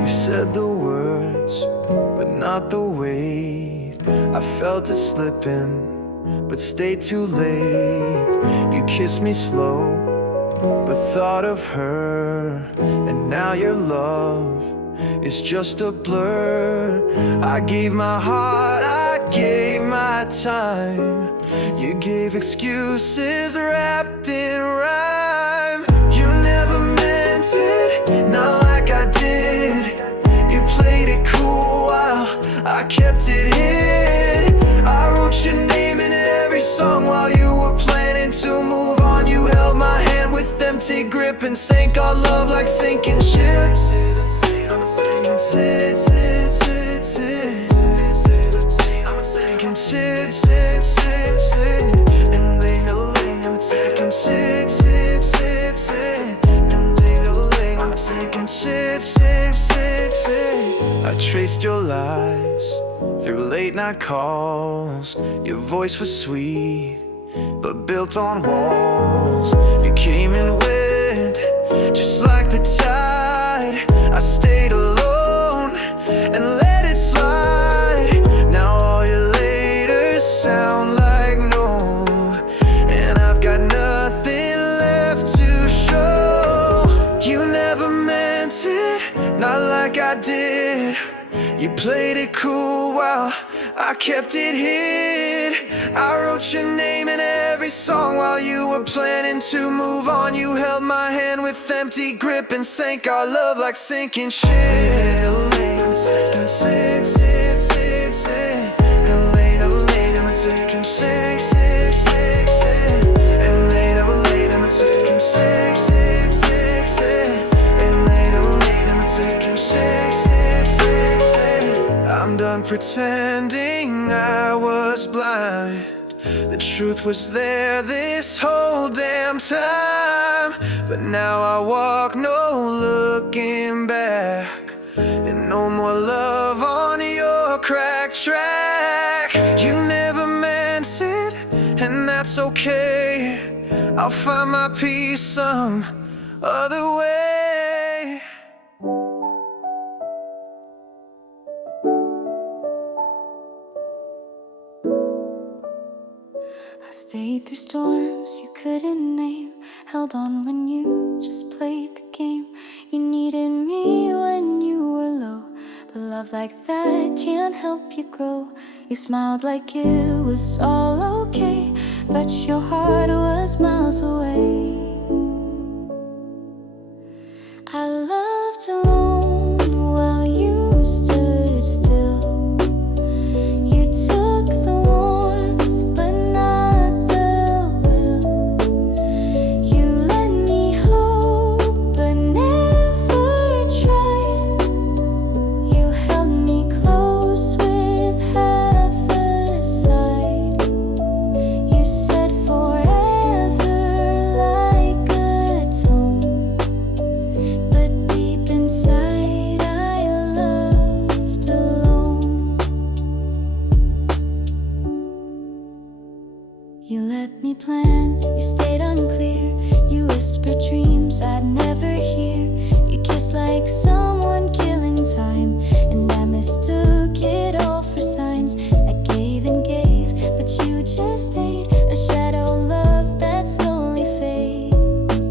You said the words, but not the weight. I felt it slipping, but stayed too late. You kissed me slow, but thought of her. And now your love is just a blur. I gave my heart, I gave my time. You gave excuses wrapped in rhyme. You never meant it, not like I did. You played it cool while I kept it hid. I wrote your name in every song while you were planning to move on. You held my hand with empty grip and sank our love like sinking ships. I'm sinking ships, I'm sinking ships, and lately I'm taking ships, and lately I'm taking ships. I traced your lies through late night calls. Your voice was sweet, but built on walls. You came and went, just like the tide. I stayed alone and let it slide. Now all your laters sound like no, and I've got nothing left to show. You never meant it, not like I did. You played it cool while I kept it hid. I wrote your name in every song while you were planning to move on. You held my hand with empty grip and sank our love like sinking ships. I'm taking six, and later, I'm taking six, and later, I'm taking six, and later, I'm taking six. I'm done pretending I was blind. The truth was there this whole damn time. But now I walk no looking back, and no more love on your cracked track. You never meant it, and that's okay. I'll find my peace some other way. I stayed through storms you couldn't name, held on when you just played the game. You needed me when you were low, but love like that can't help you grow. You smiled like it was all okay, but your heart was miles away. I loved alone while you stood still. You took the warmth, but not the will. You let me hope, but never tried. You held me close with half a side. You said forever like a tone, but deep inside I loved alone. You let me plan, you stayed unclear. You whispered dreams I'd never hear. You kissed like someone killing time, and I mistook it all for signs. I gave and gave, but you just stayed. A shadow love that slowly fades.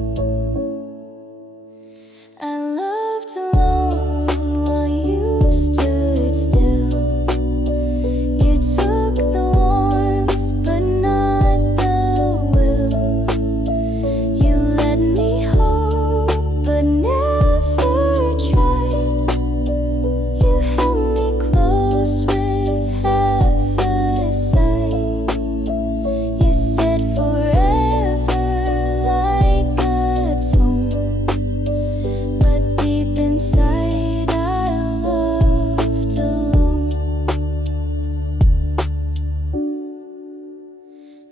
I loved alone while you stood still. You took the warmth, but not the will. You let me hope, but never tried. You held me close with half a side. You said forever like a tone, but deep inside I loved alone.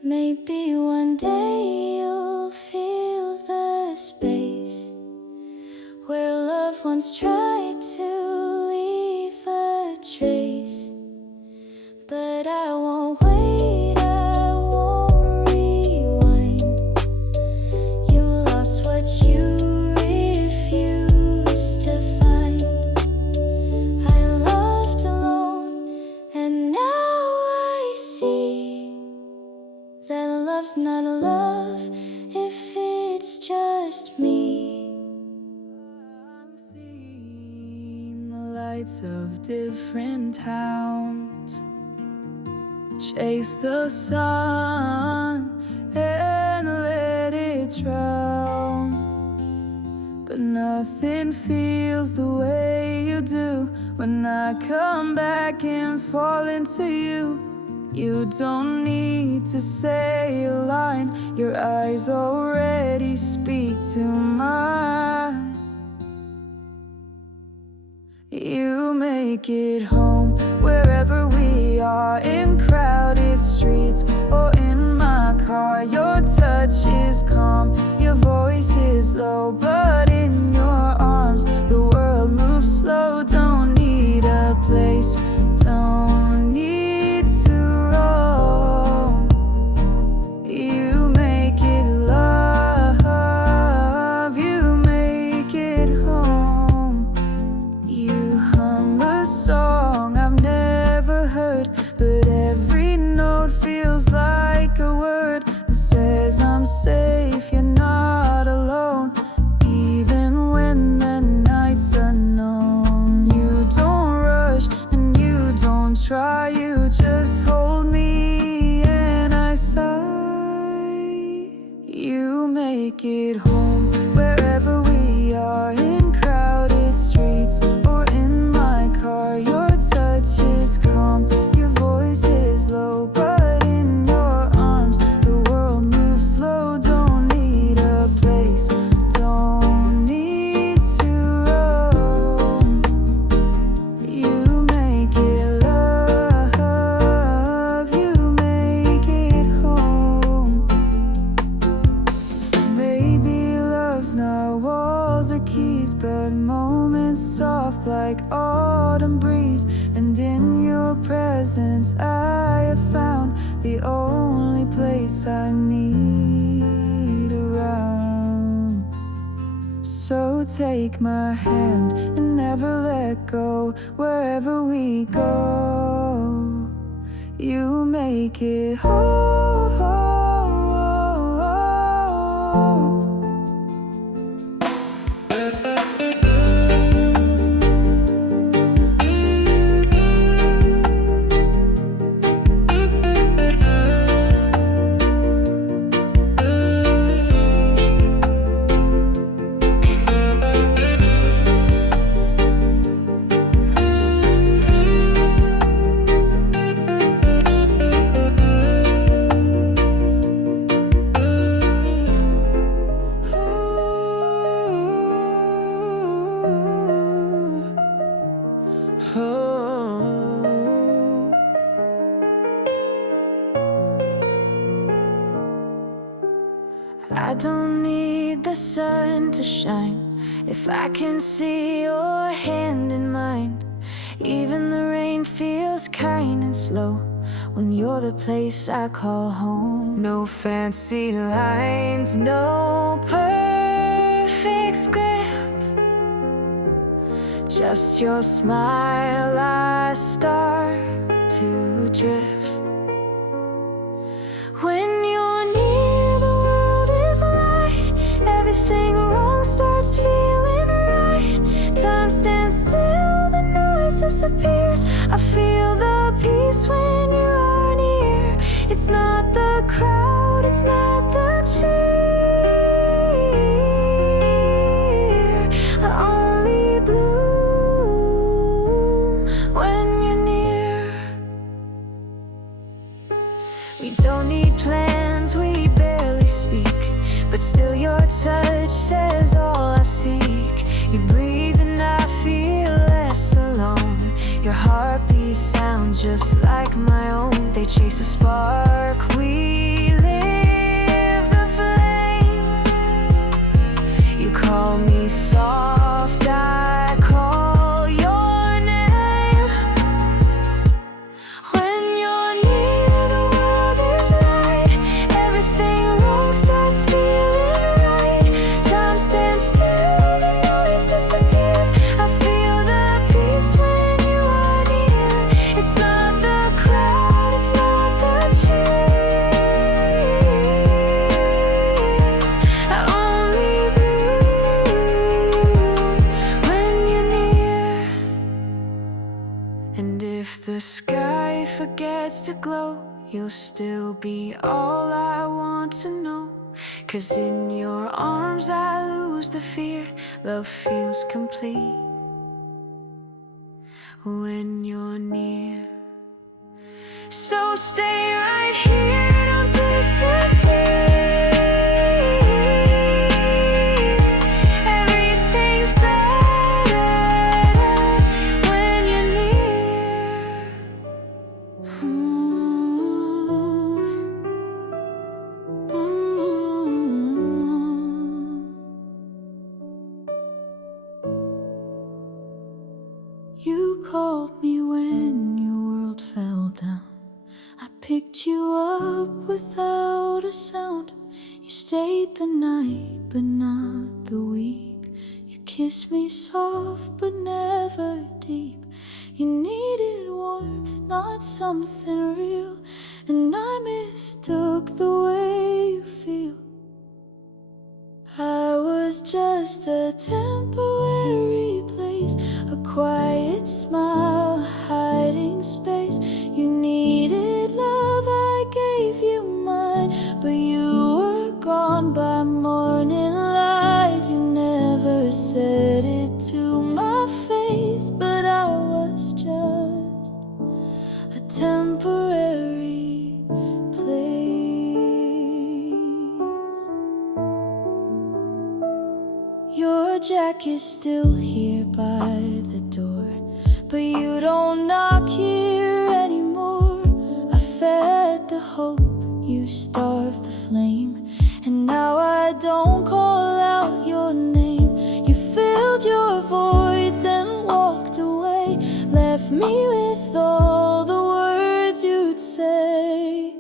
Maybe one day you'll feel the space where love once tried to leave a trace. But I won't wait, I won't love's not love if it's just me. I've seen the lights of different towns, chase the sun and let it drown, but nothing feels the way you do when I come back and fall into you. You don't need to say a line, your eyes already speak to mine. You make it home wherever we are, in crowded streets or in my car. Your touch is calm, your voice is low, but in your arms the world moves slow. Don't need a place, don't need to roam. You make it love, you make it home. You hum a song I've never heard, but every note feels like a word that says I'm safe, you're not alone, even when the night's unknown. You don't rush and you don't try, you just hold me and I sigh. You make it home wherever we are, in crowded streets or in my car. Your touch is calm, your voice is low, but in your arms the world moves slow. Don't need a place, don't need to roam. You make it love, you make it home. Maybe love's not walls or keys, but moments soft like autumn breeze. And in your presence I have found the only place I need around. So take my hand and never let go. Wherever we go, you make it whole. I don't need the sun to shine if I can see your hand in mine. Even the rain feels kind and slow when you're the place I call home. No fancy lines, No perfect script, just your smile. I start to drift. When you're near, the world is light. Everything wrong starts feeling right. Time stands still, the noise disappears. I feel the peace when you are near. It's not the crowd, it's not the cheer. I only bloom when you're near. We don't need plans, we barely speak, but still your touch says all I seek. You breathe and I feel less alone. Your heartbeat sounds just like my own. They chase a spark, we live the flame. You call me soft, I call your name. When you're near, the world is light. Everything wrong starts feeling right. Time stands still, the noise disappears. I feel the peace when you are near. It's not the crowd, it's not the cheer. still be all I want to know. 'Cause in your arms I lose the fear. Love feels complete when you're near. So stay right here, don't disappear. Everything's better when you're near. You called me when your world fell down. I picked you up without a sound. You stayed the night, but not the week. You kissed me soft, but never deep. You needed warmth, not something real. And I mistook the way you feel. I was just a temporary place, a quiet smile, a hiding space. You needed love, I gave you mine, but you were gone by morning light. You never said it to my face, but I was just a temporary place. Your jacket's still here by the door, but you don't knock here anymore. I fed the hope, you starved the flame, and now I don't call out your name. You filled your void, then walked away, left me with all the words you'd say.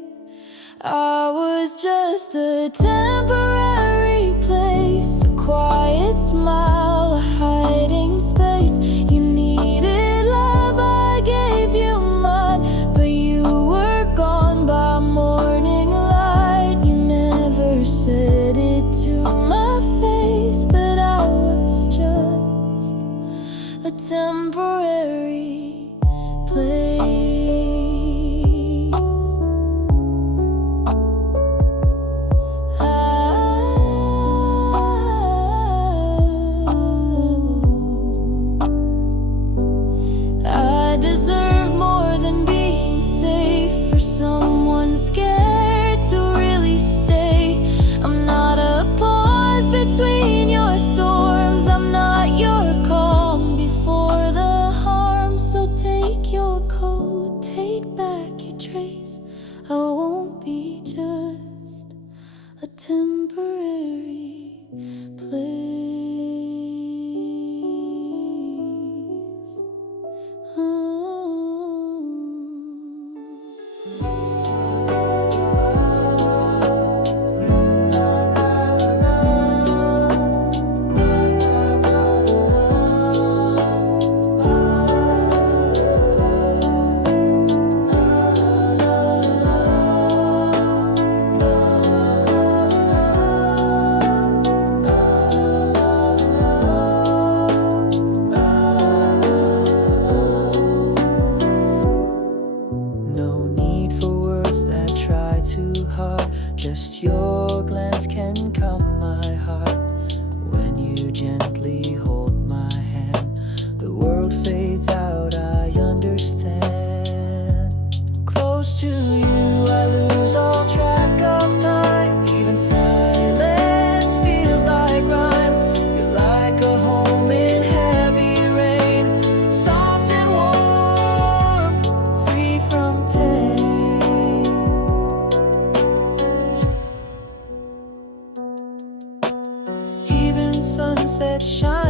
I was just a temporary place, a quiet smile, a hiding space. You needed love, I gave you mine, but you were gone by morning light. You never said it to my face, but I was just a temporary place. I deserve more than being safe for someone scared to really stay. I'm not a pause between your storms. I'm not your calm before the harm. So take your coat, take back your trace. I won't be just a temporary place. No need for words that try too hard. Just your glance can calm my heart. When you gently hold my hand, the world fades out, I understand. Close to you, I lose all track of time. Even silence feels like rhyme. You're like a home in heavy rain, soft and warm, free from pain. Even sunsets shine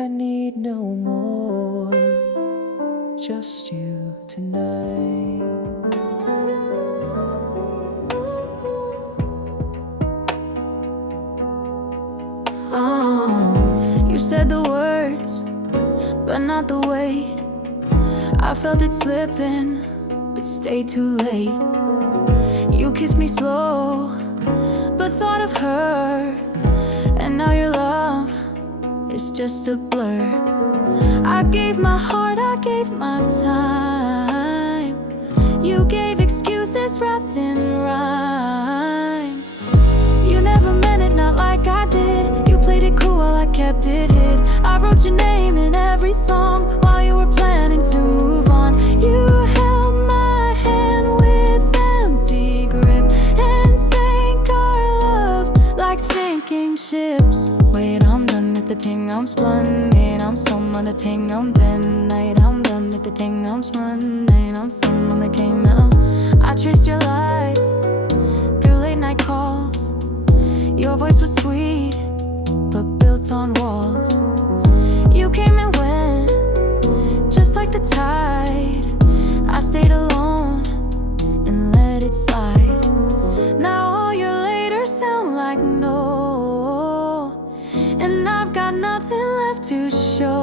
I need no more, just you tonight. You said the words, but not the weight. I felt it slipping, but stayed too late. You kissed me slow, but thought of her, and now your love is just a blur. I gave my heart, I gave my time. You gave excuses wrapped in rhyme. You never meant it, not like I did. You played it cool while I kept it hid. I wrote your name in every song while you were planning to move on. You held my hand with empty grip and sank our love like sinking ships. Wait, I'm done with the thing I'm spun in. I'm some on the thing I'm been night. I'm done with the thing I'm spun in. I'm some on the king now. I traced your lies through late night calls. Your voice was sweet, but built on walls. You came and went, just like the tide. I stayed alone and let it slide. Now all your later sound like no, and I've got nothing left to show.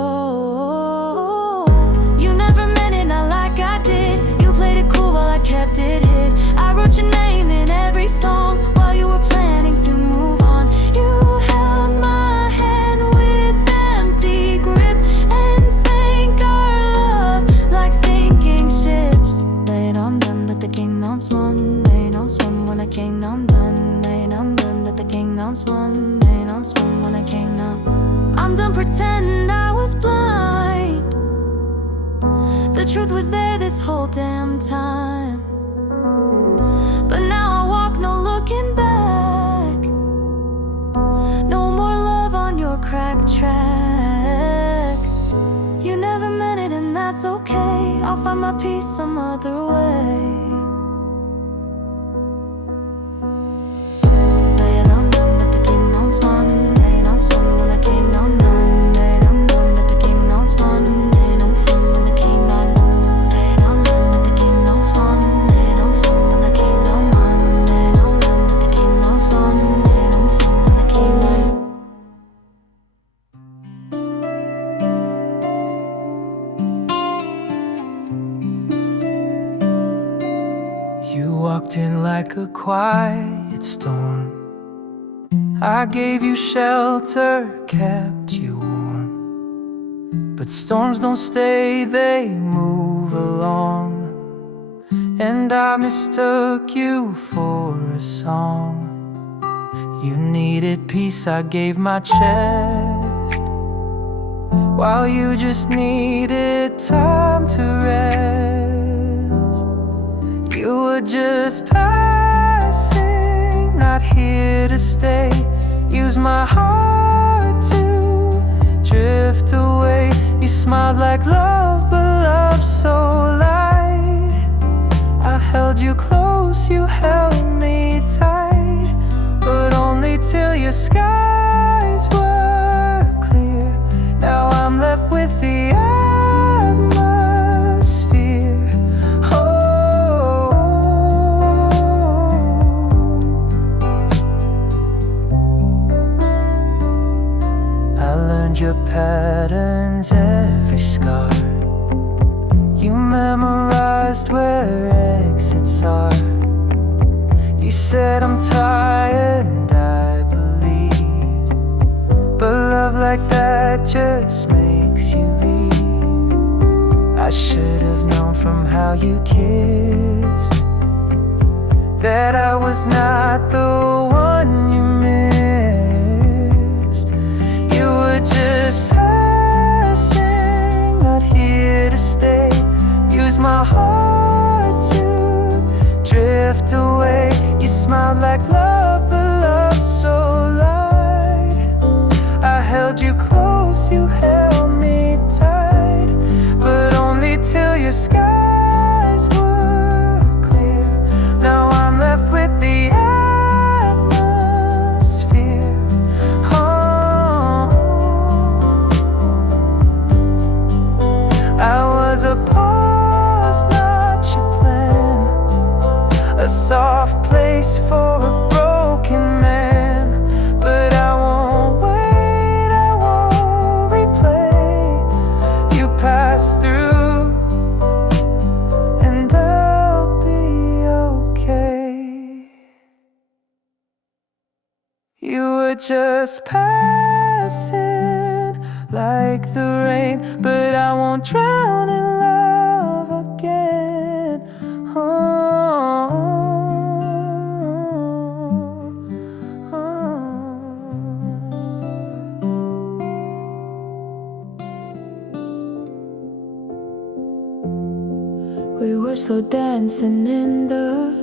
You never meant it, not like I did. You played it cool while I kept it hid. I wrote your name in every song while you were planning to move on. You held my hand with empty grip and sank our love like sinking ships. Late, I'm done with the kingdom's one. Late, I'm swum when I came, I'm done. Late, I'm done with the kingdom's one. Late, I'm swum when I came, I'm done pretending I was blind. The truth was there this whole damn time. But now I walk, no looking back. No more love on your cracked track. You never meant it and that's okay. I'll find my peace some other way. Late, I'm done with the kingdom's one. Late, I'm swum when I came, I'm done. Late, I'm done with the kingdom's one. Late, I'm swum when I came, I'm done. Late, I'm done with the kingdom's one. Late, I'm swum when I came, I'm done. Late, I'm done with the kingdom's one. Late, I'm swum when I came, I'm done. You walked in like a quiet storm. I gave you shelter, kept you warm. But storms don't stay, they move along. And I mistook you for a song. You needed peace, I gave my chest, while you just needed time to rest. You were just passing, not here to stay. Use my heart to drift away. You smiled like love, but love so light. I held you close, you held me tight, but only till your skies were clear. Now I'm left with the atmosphere. Oh, I learned your patterns, every scar. You memorized where exits are. You said I'm tired and I believe, but love like that just makes you leave. I should have known from how you kissed that I was not the one you missed. You were just passing, not here to stay. Use my heart to drift away. You smiled like love, but love so light. I held you close, you held me tight, but only till your skies were clear. Now I'm left with the atmosphere. Oh, just passing like the rain, but I won't drown in love again. We were slow dancing in the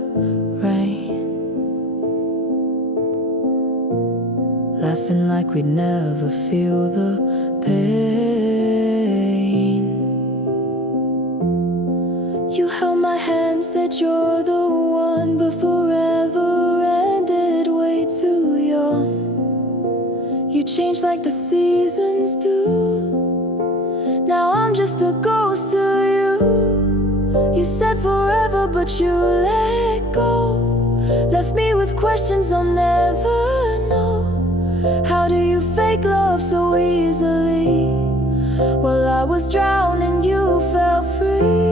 rain, laughing like we'd never feel the pain. You held my hand, said you're the one, but forever ended way too young. You changed like the seasons do. Now I'm just a ghost to you. You said forever, but you let go. Left me with questions I'll never know. How do you fake love so easily? While I was drowning, you fell free.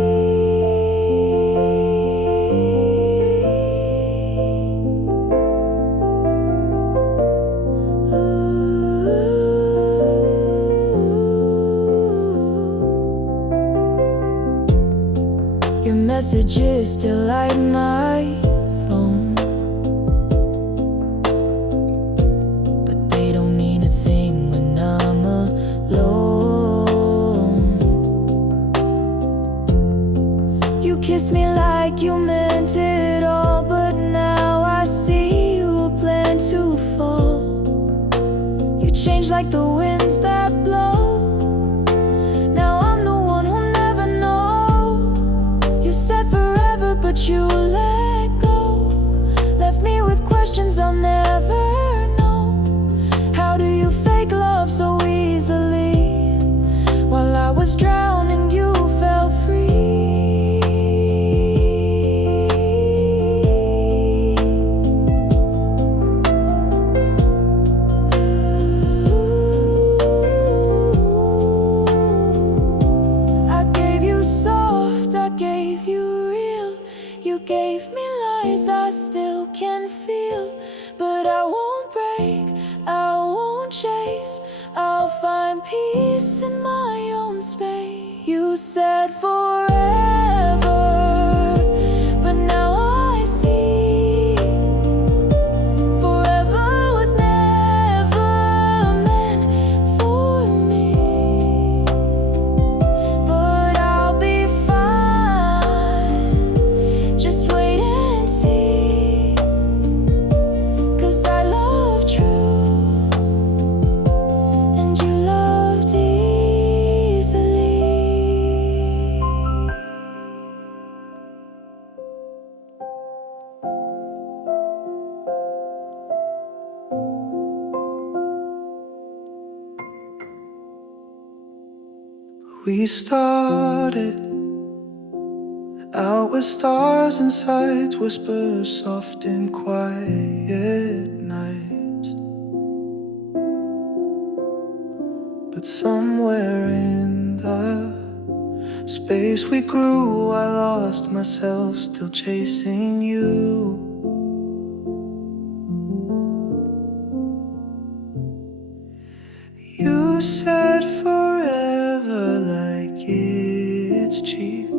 Your messages still light my phone, but they don't mean a thing when I'm alone. You kissed me like you meant it all, but now I see you plan to fall. You changed like the winds that blow. But you let go, left me with questions I'll never know. How do you fake love so easily? While I was drowning, you fell free. I gave you soft, I gave you real. You gave me lies I still can feel, but I won't break, I won't chase. I'll find peace in my own space. You said forever, but now I see forever was never meant for me. But I'll be fine, just wait and see, 'cause I love true, and you loved easily. We started out with stars inside, whispers soft and quiet night. But somewhere in the space we grew, I lost myself, still chasing you. You said forever like it's cheap,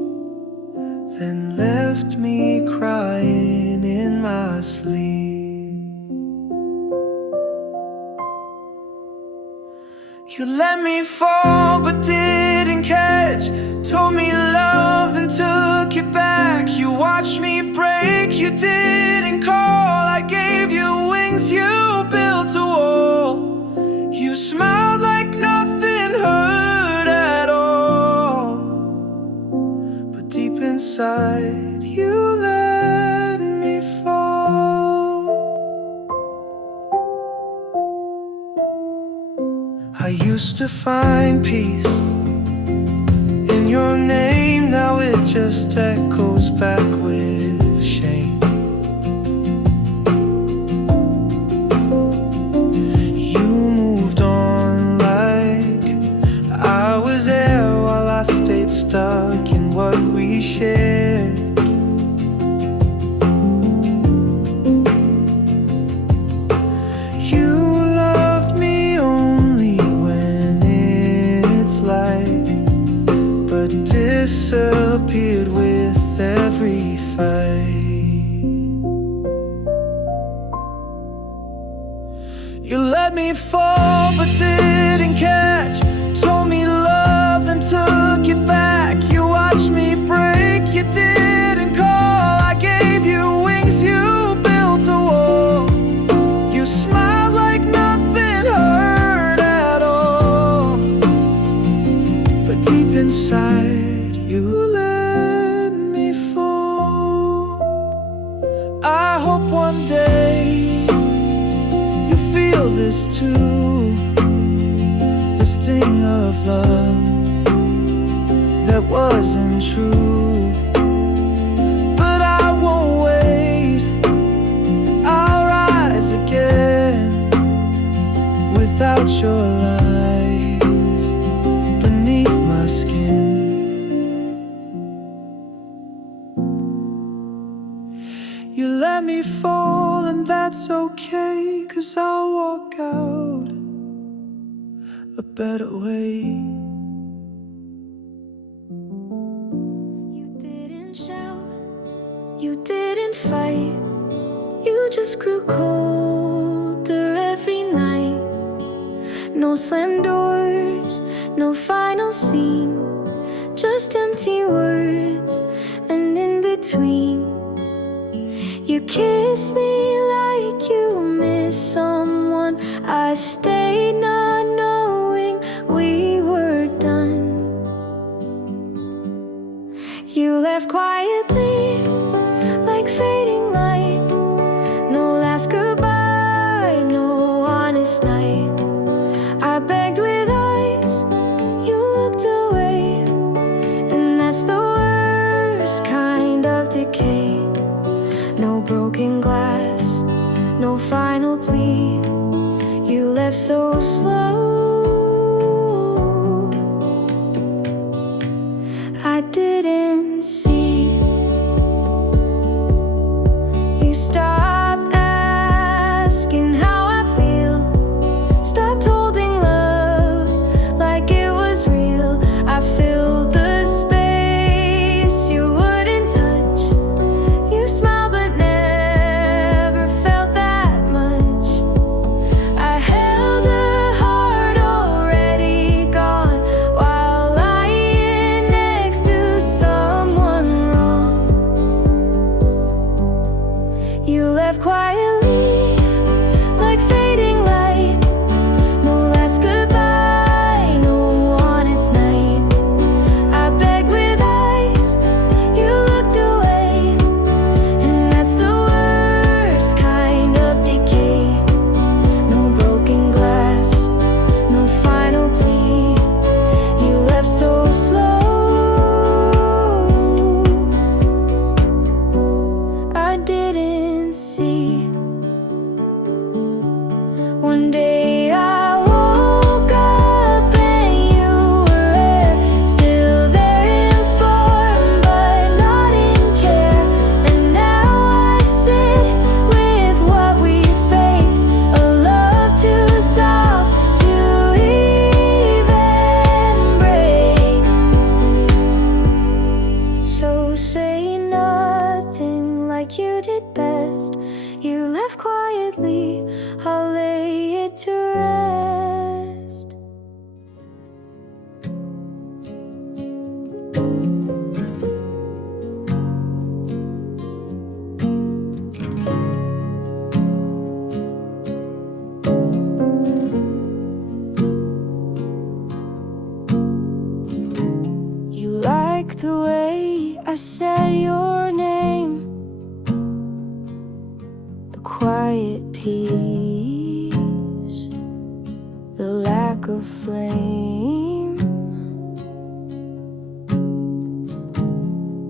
then left me crying in my sleep. You let me fall but didn't catch, told me love then took it back. You watched me break, you didn't call. I gave you wings, you built a wall. You smiled like nothing hurt at all, but deep inside you let me fall. I used to find peace in your name, now it just echoes back with shame. You moved on like I was there while I stayed stuck in what we shared. You love that wasn't true. But I won't wait, I'll rise again without your lies beneath my skin. You let me fall and that's okay, 'cause I'll walk out a better way. You didn't shout, you didn't fight, you just grew colder every night. No slam doors, no final scene, just empty words and in between. You kiss me like you miss someone. I stayed not knowing we were done. You left quietly like fading light. No last goodbye, no honest night. I begged with eyes, you looked away, and that's the worst kind of decay. No broken glass, no final plea. You left so slow, I didn't see. You stopped asking how I feel, stopped holding love like it was real. I filled the space you wouldn't touch. You smiled but never felt that much. I held a heart already gone while lying next to someone wrong. You left quietly like fading light. No last goodbye, no honest night. I begged with eyes, you looked away, and that's the worst kind of decay. No broken glass, no final plea. You left so slow, I didn't see. One day I woke up and you were still there in form but not in care. And now I sit with what we faked, a love too soft to even break. So say nothing like you did best. You left quietly, I'll lay it to rest. You like the way I said your name, the quiet peace, the lack of flame.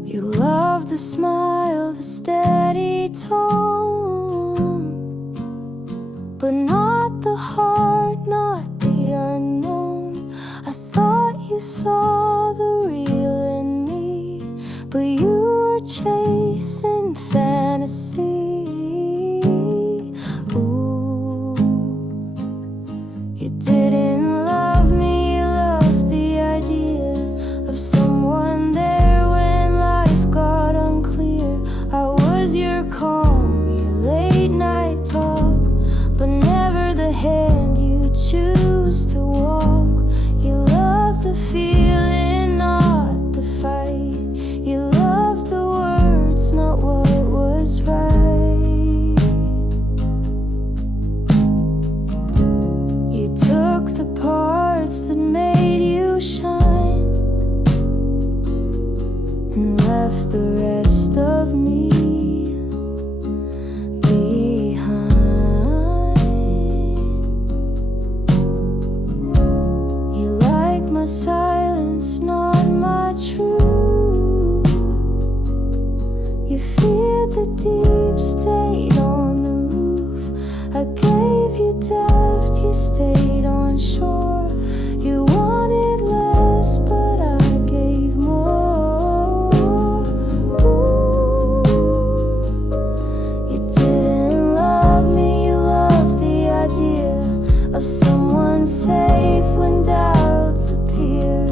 You love the smile, the steady tone, but not the heart, not the unknown. I thought you saw the real in me, but you were chasing fantasy. Ooh, you didn't love me, you loved the idea of someone there when life got unclear. I was your calm, your late night talk, but never the hand you choose to walk. You love the feeling, not the fight. You love the words, not what was right. You took the parts that made you shine and left the rest of me behind. You like my my silence, not my truth. You feared the deep, stayed on the roof. I gave you depth, you stayed on shore. You wanted less, but I gave more. Ooh. You didn't love me, you loved the idea of someone safe when doubts appear.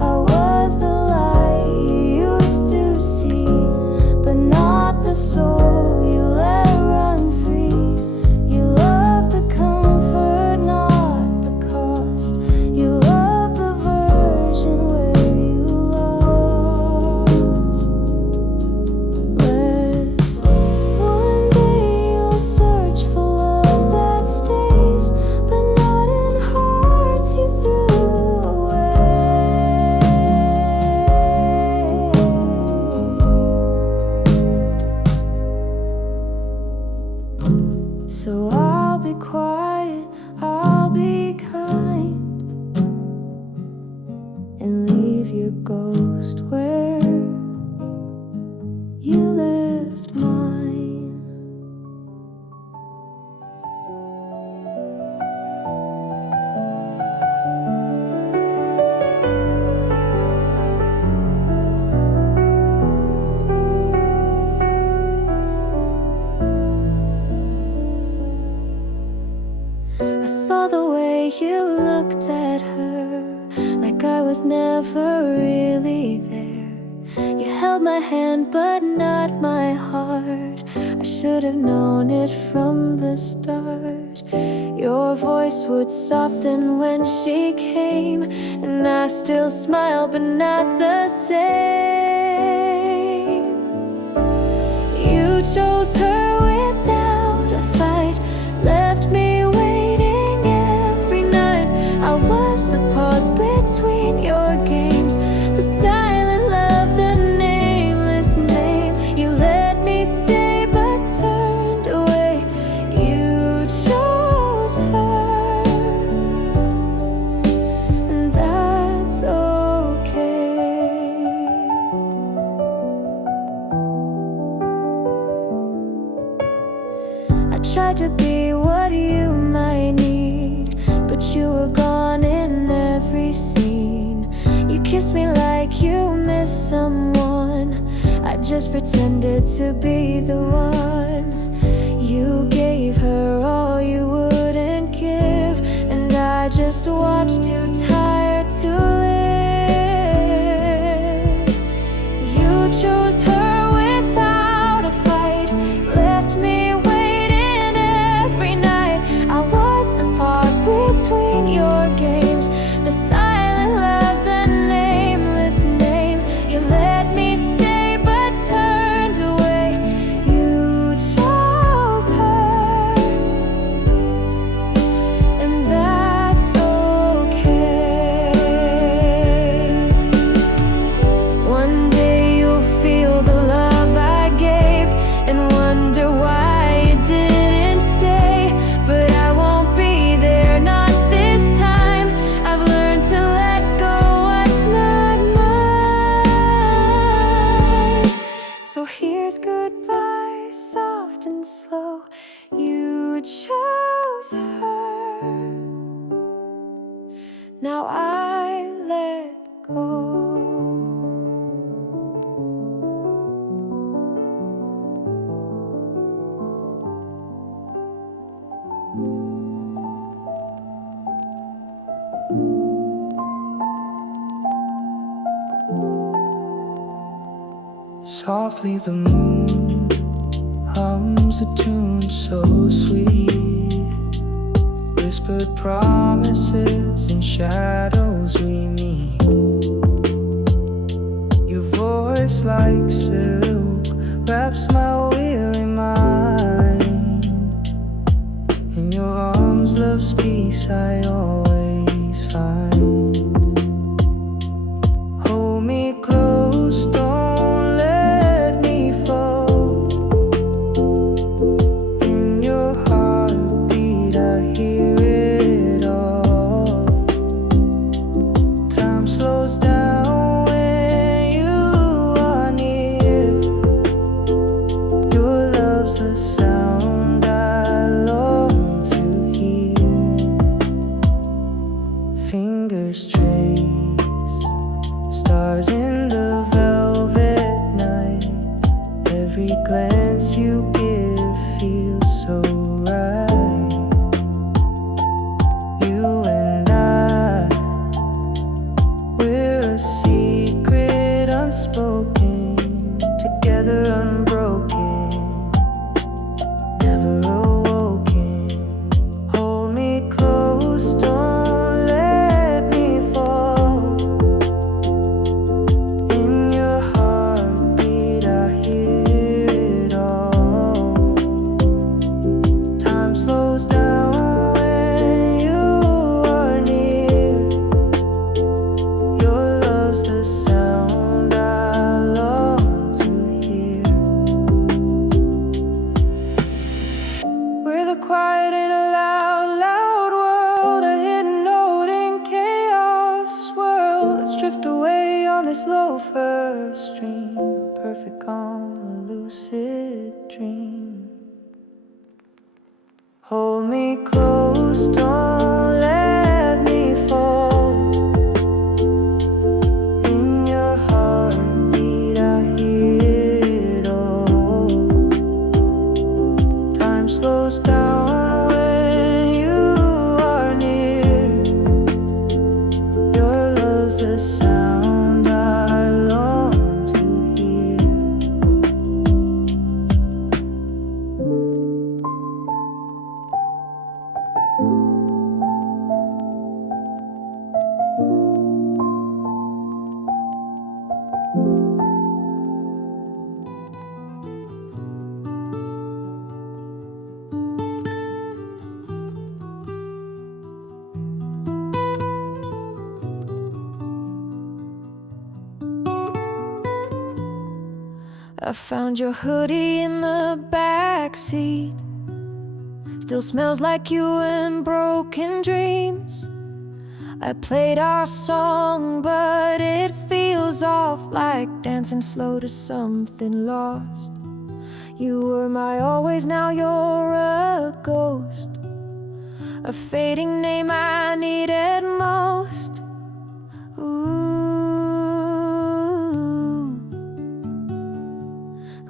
I was the light you used to see, but not the soul you let run free. You love the comfort, not the cost. You love the version where you lost less. One day you'll search for love that stays, but not in hearts you threw away. So I'll be quiet, I'll be kind, and leave your ghost where you left mine. I saw the way you looked at her, like I was never really there. You held my hand but not my heart. I should have known it from the start. Your voice would soften when she came, and I still smile but not the same. You chose her without a fight, left me waiting every night. I was the pause between your games, the silent love, the nameless name. You let me stay but turned away. You chose her, and that's okay. I tried to be what you might need, but you were gone in every scene. You kissed me like you missed someone. I just pretended to be the one. You gave her all you wouldn't give, and I just watched, too tired to live. You chose her without a fight, left me waiting every night. I was the pause between your games, the silent love, the nameless name. You let me stay but turned away. You chose her, and that's okay. One day you'll feel the love I gave and wonder why you didn't stay. But I won't be there, not this time. I've learned to let go what's not mine. So here's goodbye, soft and slow. You chose her, now I let go. Softly the moon hums a tune so sweet. Whispered promises in shadows we meet. Your voice like silk wraps my weary mind. In your arms love's peace I always find. Hold me close, don't let me fall. In your heartbeat I hear it all. Tell fingers trace stars in the velvet night. Every glance you give feels so right. You and I, we're a secret unspoken, together unbroken, never awoken. Hold me close, don't let me fall. In your heartbeat I hear it all. Time slows down when you are near. Your love's the sound I long to hear. We're the quiet in a loud, loud world, a hidden note in chaos swirl. Let's drift away on this low first stream, a perfect calm, a lucid dream. Hold me close, don't let me fall. In your heartbeat I hear it all. Time slows down when you are near. Your love's the sound I long to hear. I found your hoodie in the back seat. Still smells like you and broken dreams. I played our song, but it feels off, like dancing slow to something lost. You were my always, now you're a ghost, a fading name I needed most. Ooh.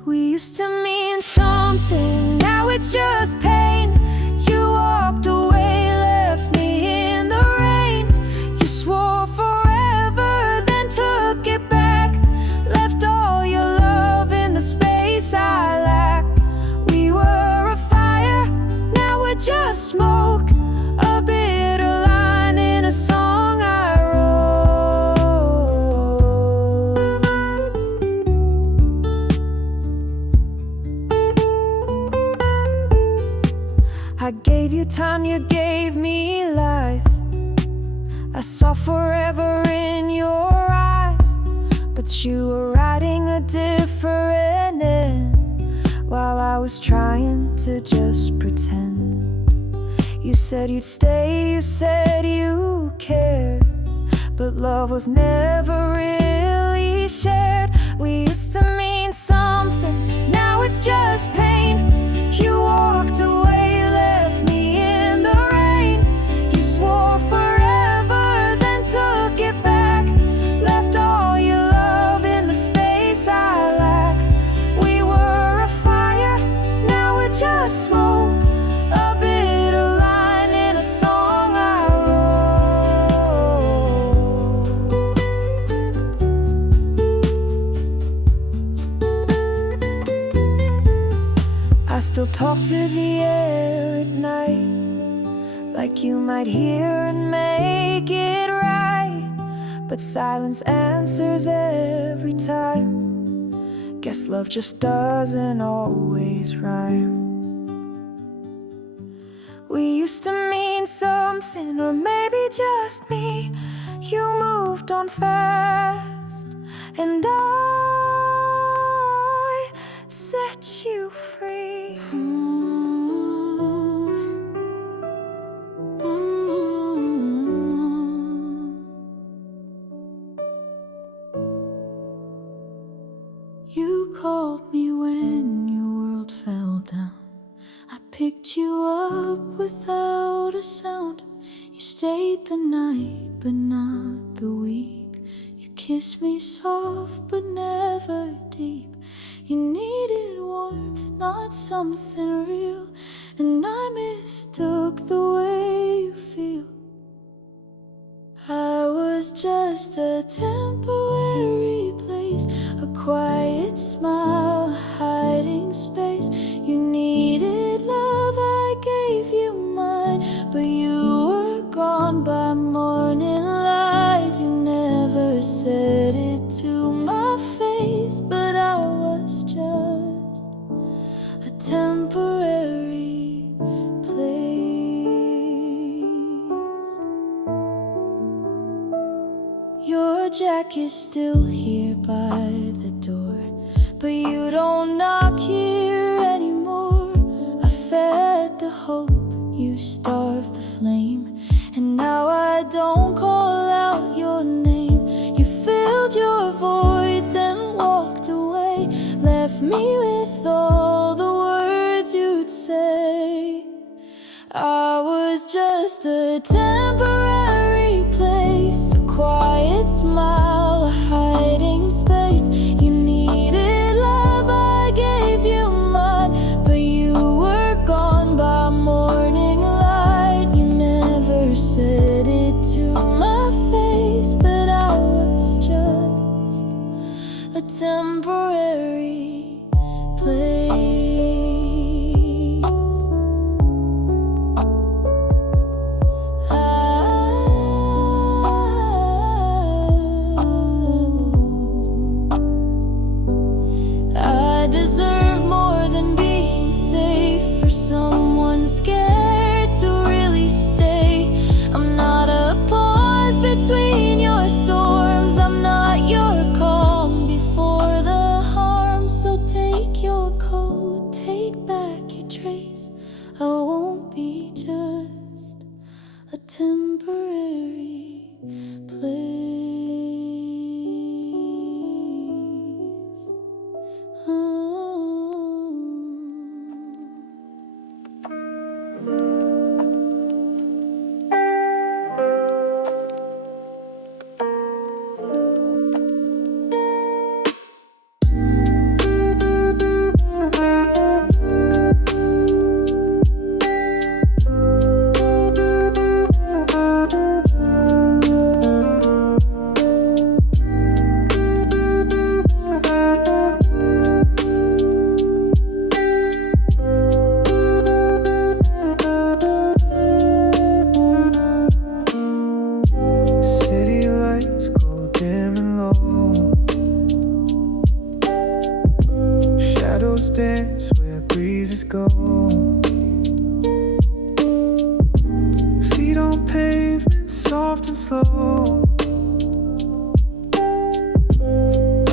We used to mean something, now it's just pain. You walked away, left me in the rain. You swore forever, then took it back. Left all your love in the space I lack. We were a fire, now we're just smoke. A bitter line in a song I wrote. I gave you time, you gave me lies. I saw forever in your eyes, but you were writing a different end, while I was trying to just pretend. You said you'd stay, you said you cared, but love was never really shared. We used to mean something, now it's just pain. You walked away, left me in the rain. You swore forever, then took it back. Left all your love in the space I lack. We were a fire, now we're just smoke. A bitter line in a song I wrote. I still talk to the air at night, like you might hear and make it right, but silence answers every time. Guess love just doesn't always rhyme. We used to mean something, or maybe just me. You moved on fast, and I set you free. You called me when your world fell down. I picked you up without a sound. You stayed the night, but kiss me soft but never deep. You needed warmth, not something real, and I mistook the way you feel. I was just a temporary place, a quiet smile, a hiding space. You needed love, I gave you mine, but you were gone by morning light. You never said it to my face, but I was just a temporary place. Your jacket's still here by the door, but you don't knock here anymore. I fed the hope, you starved the flame, and now I don't call out your name. You filled your void, then walked away, left me with all the words you'd say. I was just a temporary place, a quiet smile, a hiding space. You needed love, I gave you mine, but you were gone by morning light. You never said it to my face, but I was just a temporary place. I deserve more than being safe for someone scared to really stay. I'm not a pause between your storms, I'm not your calm before the harm. So take your coat, take back your trace. I won't be just a temporary place. City lights go dim and low, shadows dance where breezes go. Feet on pavement, soft and slow.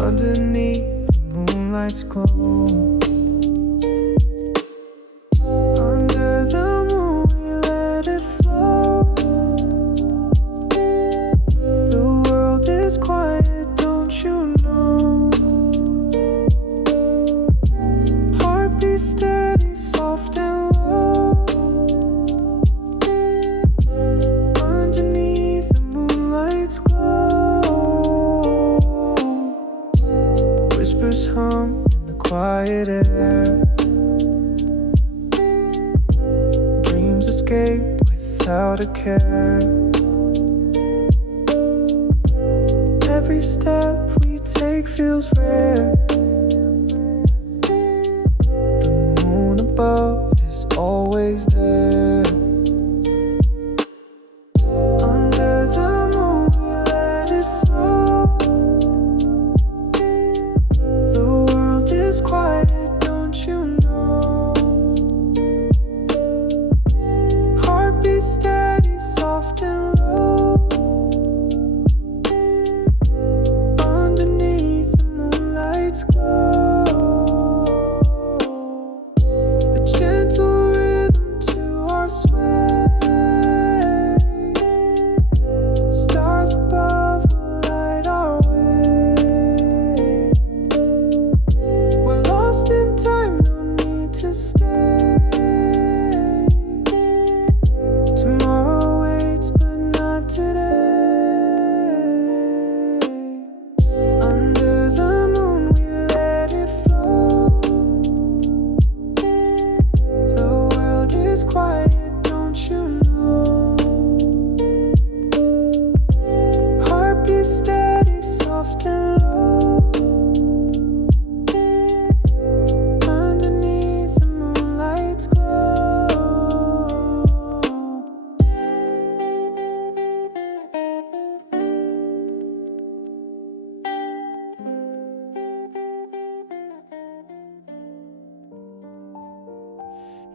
Underneath the moonlight's glow. Under the moon we let it flow. The world is quiet, don't you know? Heartbeat steady, soft and low. Underneath the moonlight's glow. Whispers hum in the quiet air. Dreams escape without a care. Every step we take feels rare. The moon above is always there. Under the moon we let it flow. The world is quiet, don't you know? Heartbeat steady, soft and low. Underneath the moonlight's glow. The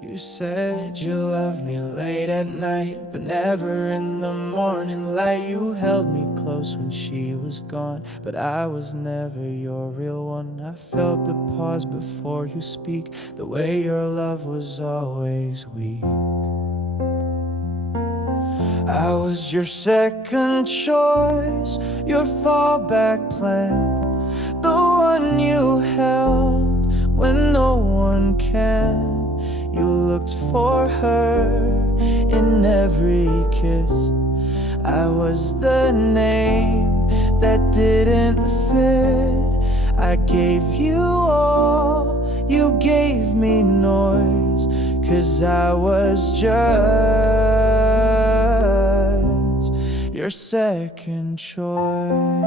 You said you loved me late at night, but never in the morning light. You held me close when she was gone, but I was never your real one. I felt the pause before you speak, the way your love was always weak. I was your second choice, your fallback plan, the one you held when no one can. You looked for her in every kiss. I was the name that didn't fit. I gave you all, you gave me noise, 'cause I was just your second choice.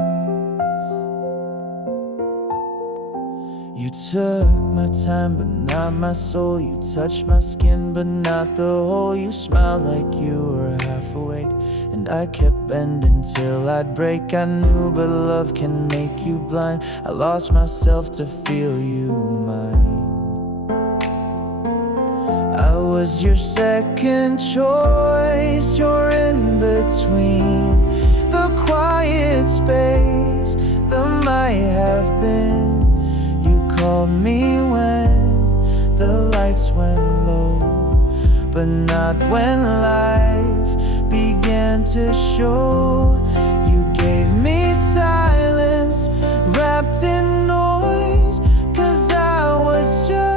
You took my time but not my soul. You touched my skin but not the whole. You smiled like you were half awake, and I kept bending till I'd break. I knew but love can make you blind. I lost myself to feel you mine. I was your second choice, your in between, the quiet space, the might have been. You called me when the lights went low, but not when life began to show. You gave me silence wrapped in noise, 'cause I was just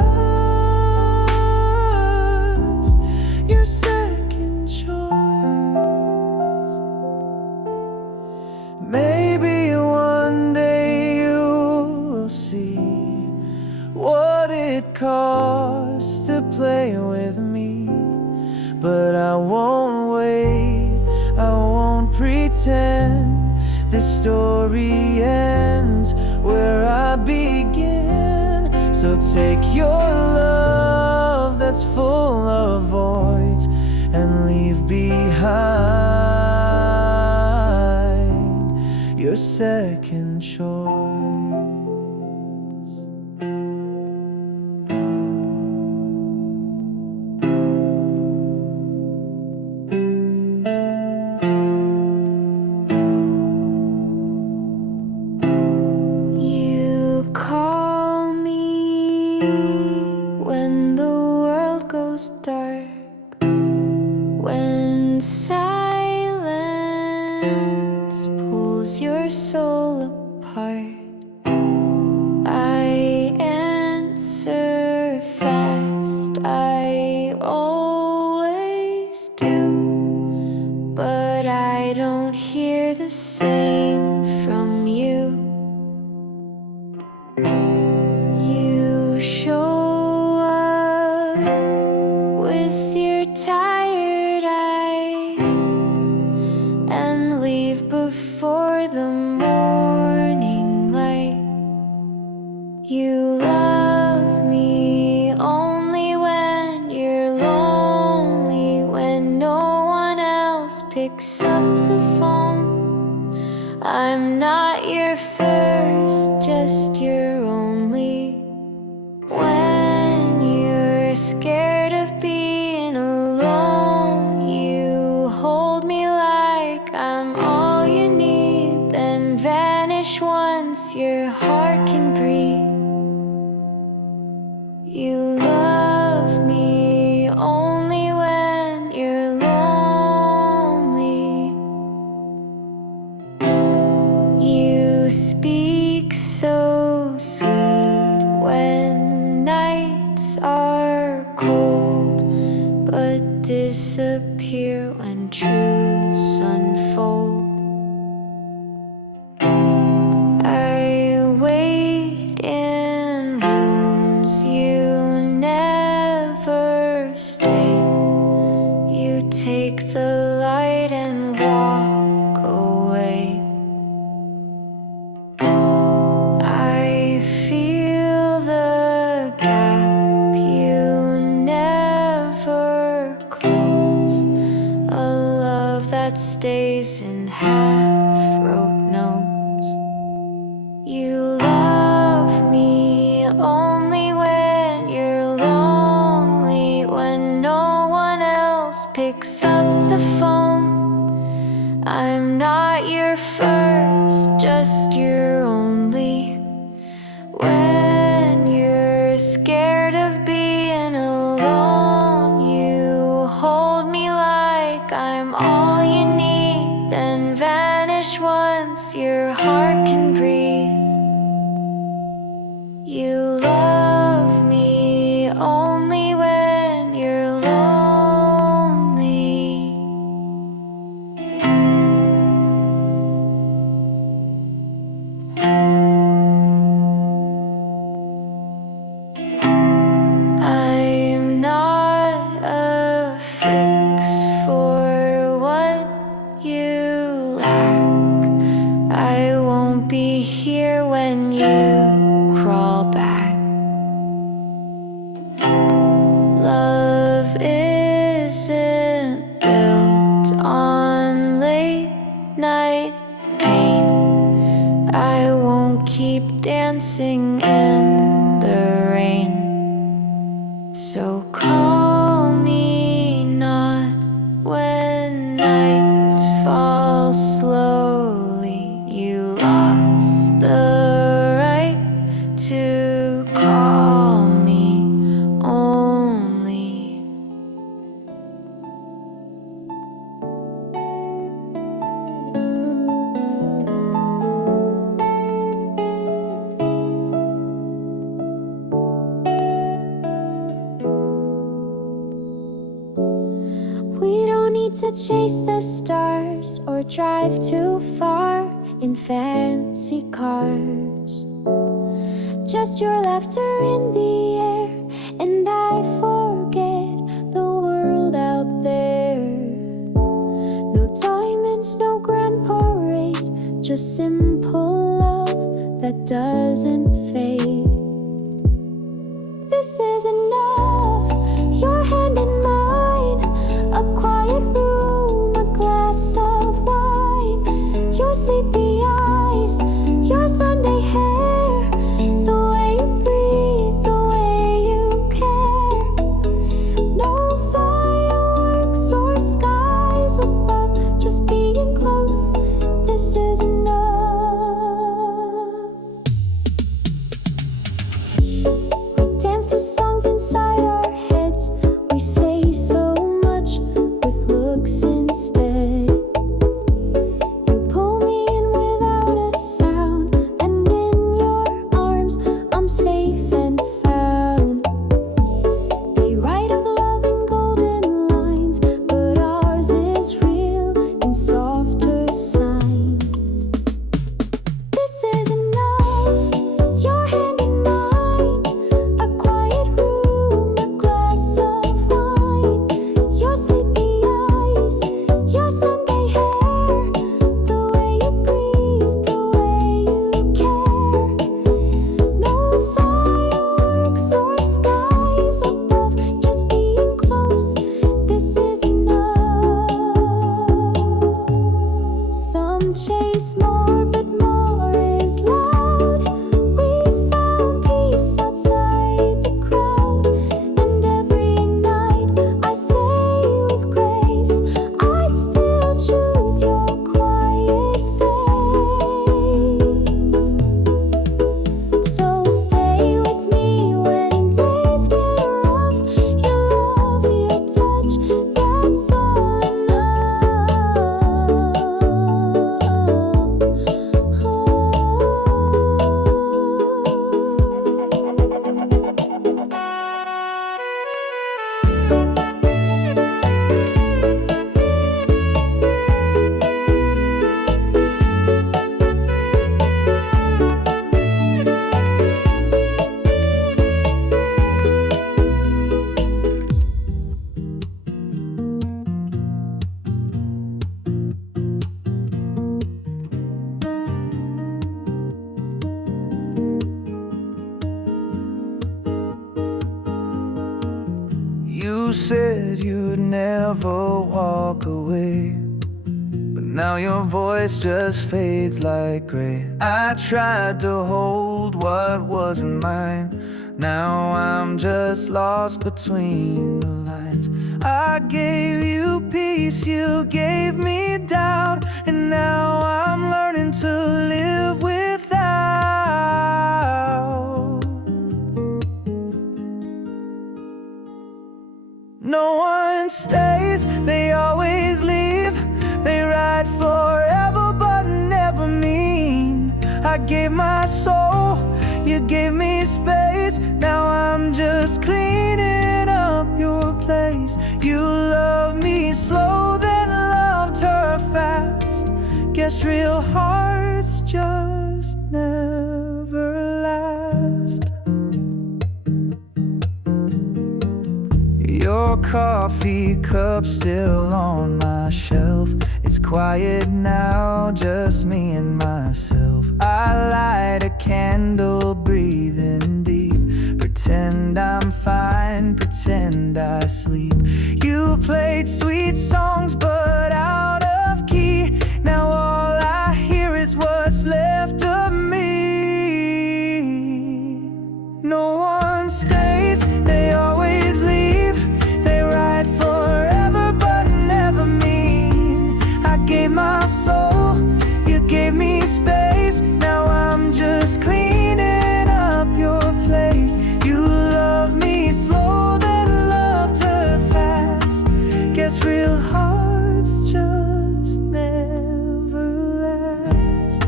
your second choice. Maybe one day you'll see what it costs to play with me, but I won't wait, I won't pretend. This story ends where I begin. So take your love that's full of voids and leave behind your second choice. You call me when the world goes dark, when silence pulls your soul apart. I answer fast, I always do, but I don't hear the same from you. You show up with your tired eyes and leave before the morning light. You love me only when you're lonely, when no one else picks up the phone. I'm not your first, just your only. When you're scared of being alone, you hold me like I'm all you need, then vanish once your heart can breathe. You love me only when you're lonely. You speak so sweet when nights are cold, but disappear when truths unfold. I wait in rooms you never stay. You take the light and walk away. I feel the gap you never close, a love your first, just your only. When you're scared of being alone, you hold me like I'm all you need, then vanish once your heart can breathe. You love me only when you're lonely. I'm not a fix for what you lack. I won't be here when you crawl back. Love isn't built on late night pain. I won't keep dancing in the rain. So call me not when nights fall slowly. You lost the right to call me only. We don't need to chase the stars or drive too far in fancy cars. Just your laughter in the air, and I forget the world out there. No diamonds, no grand parade, just simple love that doesn't fade. This is enough, your hand in mine, a quiet room, a glass of wine, your sleepy eyes, your Sunday hair, the way you breathe, the way you care. No fireworks or skies above, just being close, this is enough. We dance to songs inside our heads, we say so much with looks instead. You pull me in without a sound, and in your arms I'm safe and found. They write of love in golden lines, but ours is real in softer signs. This is enough, your hand in mine, a quiet room, a glass of wine, your sleepy eyes, your Sunday hair, the way you breathe, the way you care. No fireworks or skies above, just being close, this is enough. Some chase more, but more is loud. We found peace outside the crowd, and every night I say with grace, I'd still choose your quiet face. So stay with me when days get rough. Your love, your touch, that's all You said you'd never walk away, but now your voice just fades like gray. I tried to hold what wasn't mine, Now I'm just lost between the lines. I gave you peace, you gave me doubt, and now I'm learning to live without. No one stays, they always leave. They ride forever but never mean. I gave my soul, you gave me space. Now I'm just cleaning up your place. You loved me slow, then loved her fast. Guess real hearts just never last. Your coffee cup still on my shelf. It's quiet now, just me and myself. I light a candle, breathing deep. Pretend I'm fine, pretend I sleep. You played sweet songs but out of key. Now all I hear is what's left of me. No one stays, they always leave. They ride forever but never mean. I gave my soul, you gave me space. Now I'm just cleaning up your place. You loved me slow, then loved her fast. Guess real hearts just never last.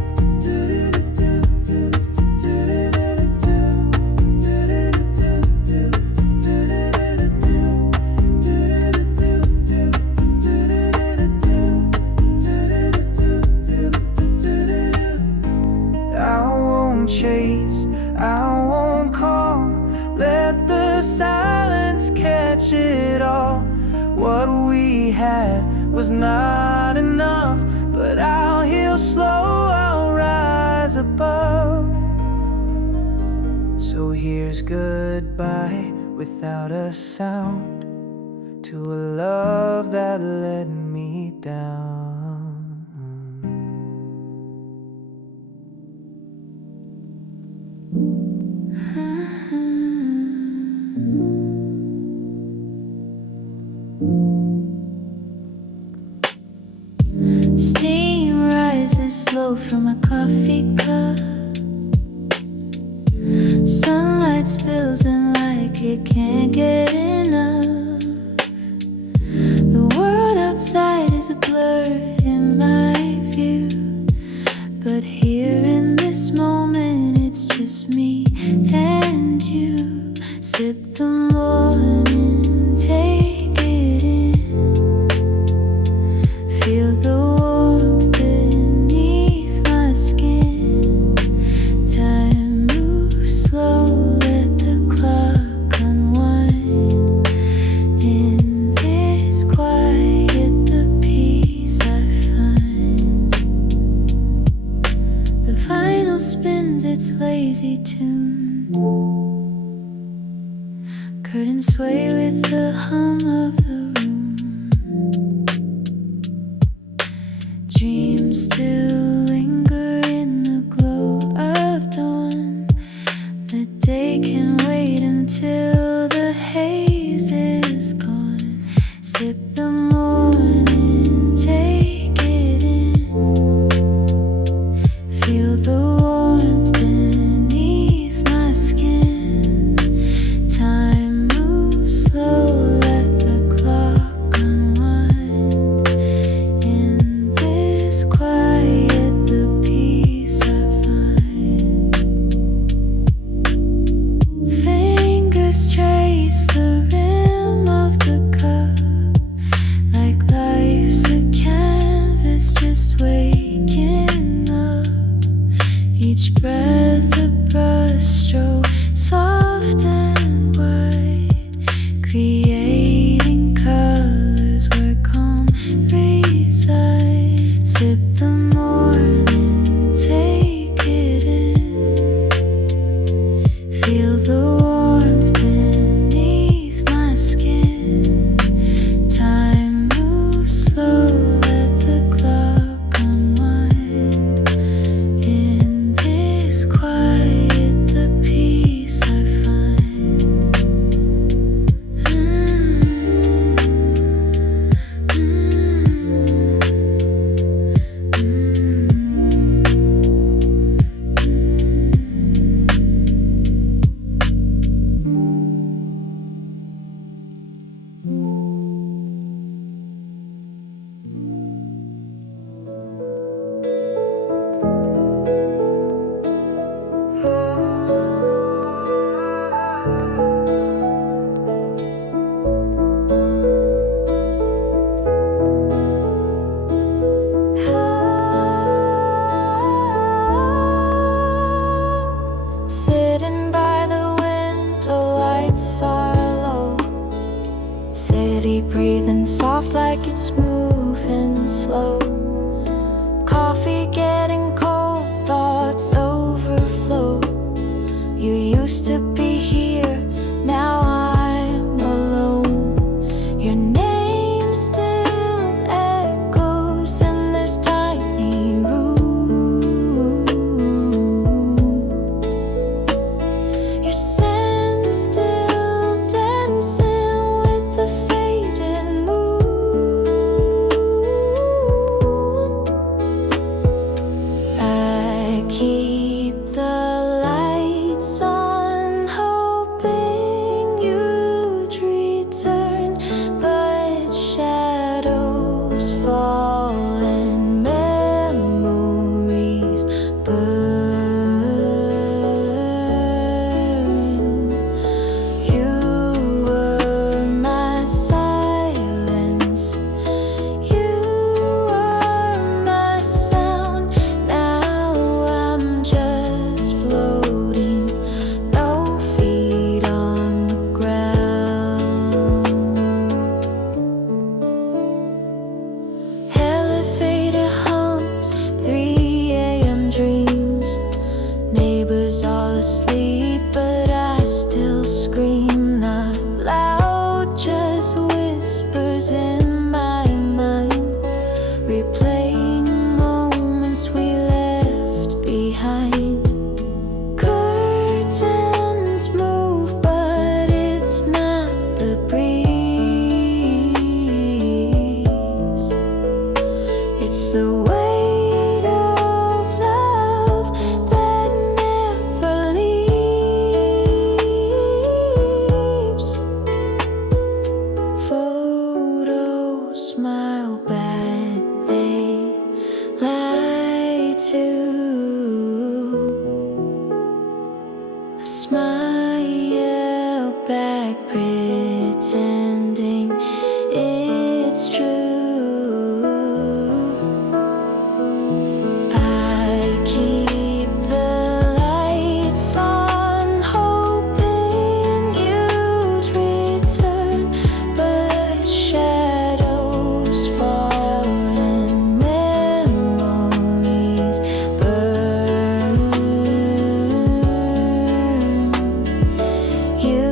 Chase, I won't call. Let the silence catch it all. What we had was not enough, but I'll heal slow, I'll rise above. So here's goodbye without a sound to a love that let me down. Steam rises slow from a coffee cup. Sunlight spills in like it can't get enough. The world outside is a blur in my view, but here in this moment it's just me and you. Sip the morning, take it in. Feel the warmth beneath my skin. Time moves slow, let the clock unwind. In this quiet, the peace I find. The vinyl spins its lazy tune. Curtains sway with the hum of the room. Dreams still linger in the glow of dawn. The day can wait until the haze is gone. Sip the morning, take it in. Feel the warmth beneath my skin. Time moves slow, let the clock unwind. In this quiet, the peace I find. Fingers trace the rim of the cup, like life's a canvas just waking up. Each breath a brushstroke, soft and wide, creating colors where calm reside. Sip the morning, take it in. Feel the warmth beneath my skin. Time moves slow, let the clock unwind. In this quiet, the peace I find. soft like it's moving slow. Coffee getting cold, thoughts overflow. You used to be here, now I'm alone. Your name still echoes in this tiny room. Your scent still dancing with the fading moon. I keep the lights on, hoping you'd return, but shadows fall and memories burn. You were my silence, you were my sound. Now I'm just floating, no feet on the ground. Elevator hums, 3 a.m. dreams. Neighbors all asleep, but I still scream. Not loud, just whispers in my mind, replaying moments we left behind. Curtains move, but it's not the breeze. It's the weight of love that never leaves. Photos smile back, they lie too. I smile back, pretending it's true. I keep the lights on, hoping you'd return, but shadows fall and memories burn. You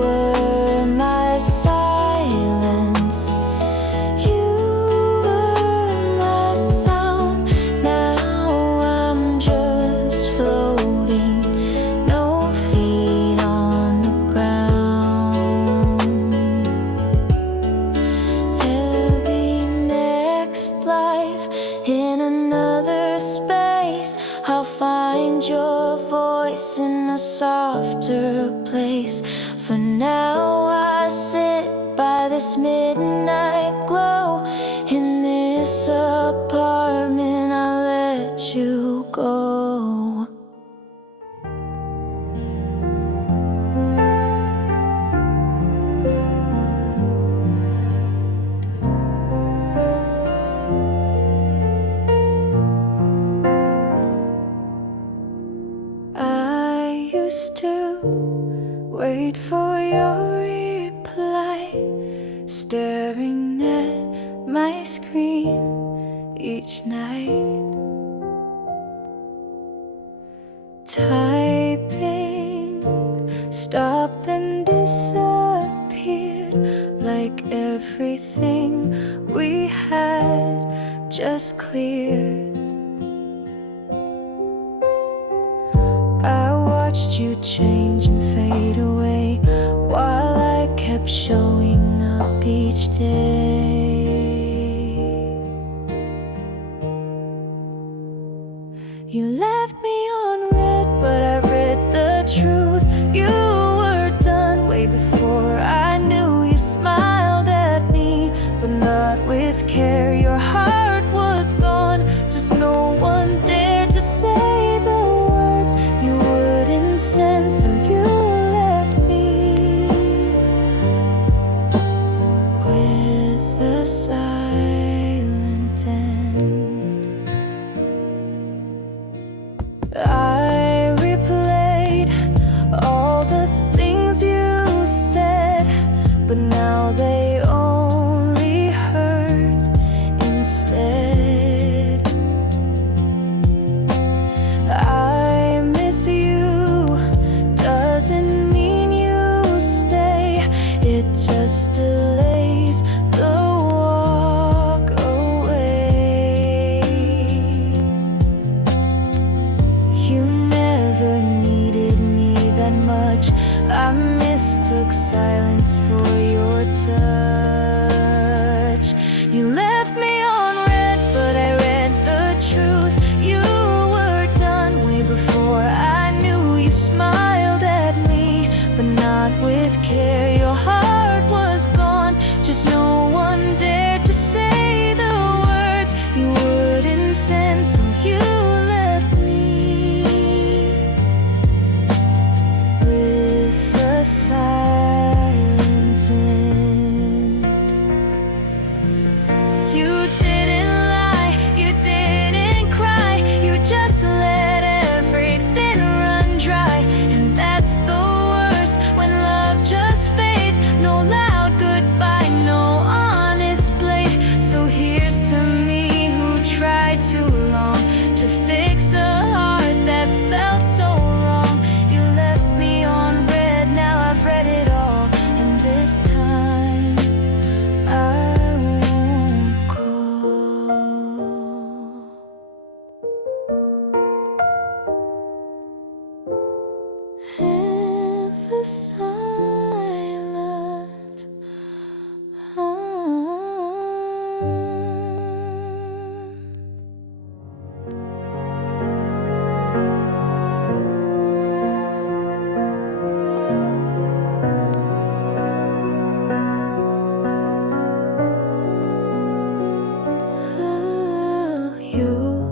were my silence, you were my sound. Now I'm just floating, no feet on the ground. There'll be next life in another space. I'll find your voice in a softer place. For now I sit by this midnight glow. In this apartment I'll let you go. I used to wait for your reply, staring at my screen each night, typing, stopped and disappeared, like everything we had just cleared. I watched you change and fade away, while I kept showing up each day. You left me on red, but I read the truth. You were done way before I knew. You smiled at me, but not with care. Your heart was gone, just no one dared to say the words you wouldn't send. So you left me with a silent end. I replayed all the things you said, but now they only much. I mistook silence for your touch. You left me on red, but I read the truth. You were done way before I knew. You smiled at me, but not with care. Your heart was gone, just no one dared to say the words you wouldn't send. So you left me with a silent end. You didn't lie, you didn't cry, you just let everything run dry. And that's the worst, when love just fades. No loud goodbye, no honest blade. So here's to me who tried too long to fix a heart that felt so wrong. You left me on red, now I've read it all, and this time I won't go. In the silent You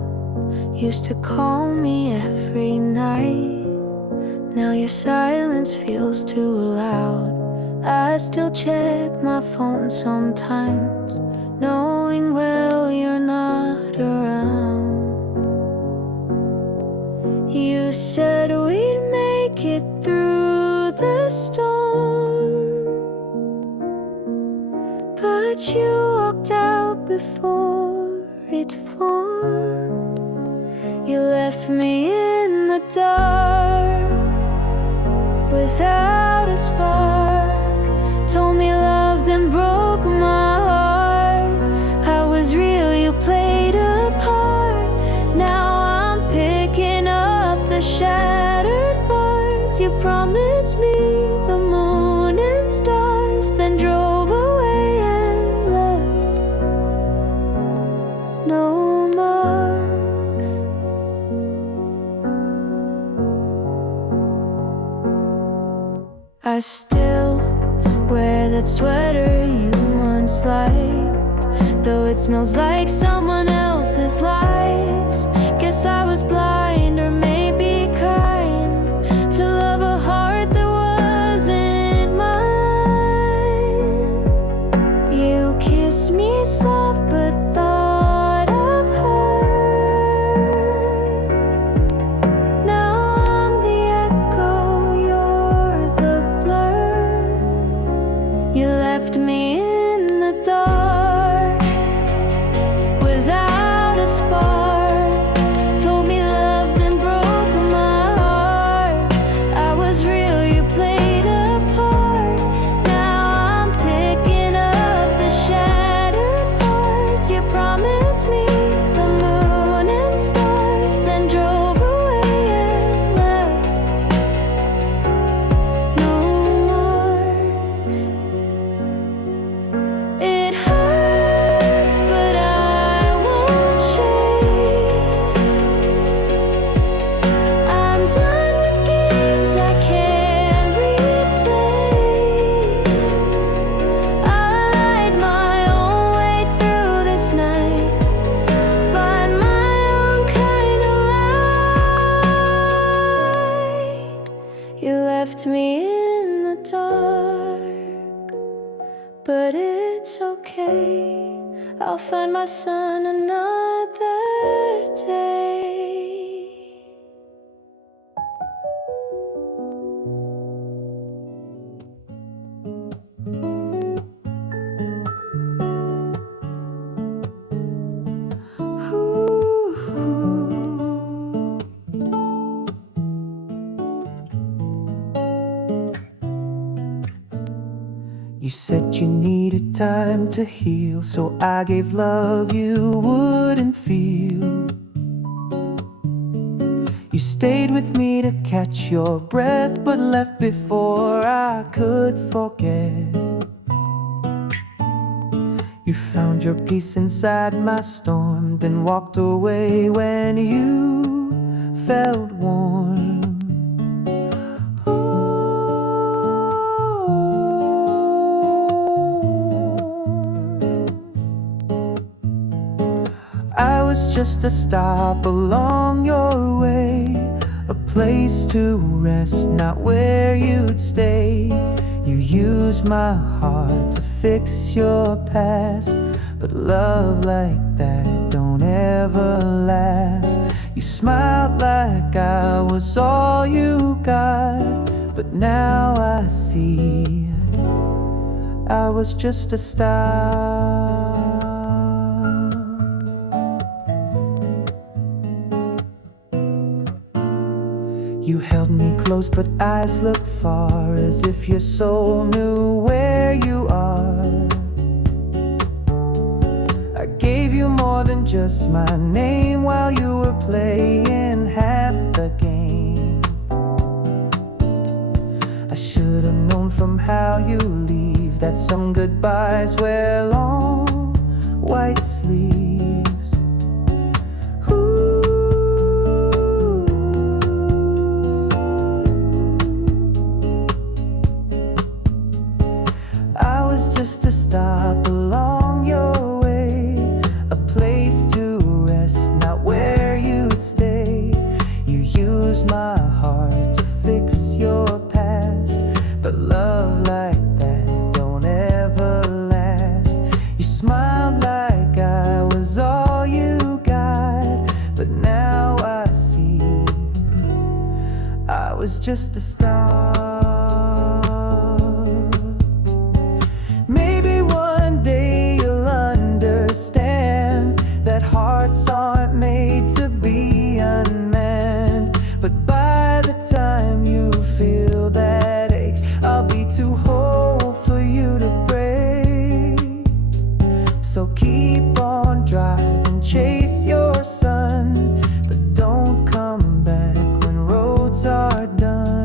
used to call me every night. Now your silence feels too loud. I still check my phone sometimes, knowing well you're not around. You said we'd make it through the storm, but you walked out before it formed. You left me in the dark without a spark. Told me love, then broke my heart. I was real, you played a part. Now I'm picking up the shattered parts. You promised me the moon and stars, then drove away and left no marks. I still wear that sweater you once liked, though it smells like someone else's lies. Guess I was blind, or maybe kind, to love a heart that wasn't mine. You kissed me soft, but thought of her. Now I'm the echo, you're the blur. You left me in the dark without a spark. Told me love, then broke my heart. I was real, you played a part. Now I'm picking up the shattered parts. You promised me the moon and stars, then drove away and left no marks. It hurts, but I won't chase. I'm done with games I can't replace. I'll light my own way through this night, find my own kind of light. You left me in the dark, but it's okay. I'll find my sun another day. You said you needed time to heal, so I gave love you wouldn't feel. You stayed with me to catch your breath, but left before I could forget. You found your peace inside my storm, then walked away when you felt warm. I was just a stop along your way, a place to rest, not where you'd stay. You used my heart to fix your past, but love like that don't ever last. You smiled like I was all you got, but now I see I was just a stop. You held me close, but eyes looked far, as if your soul knew where you are. I gave you more than just my name while you were playing half the game. I should have known from how you leave that some goodbyes wear long white sleeves. Just a stop along your way, a place to rest, not where you'd stay. You used my heart to fix your past, but love like that don't ever last. You smiled like I was all you got, but now I see I was just a star. Maybe one day you'll understand that hearts aren't made to be unmanned. But by the time you feel that ache, I'll be too whole for you to break. So keep on driving, chase your sun, but don't come back when roads are done.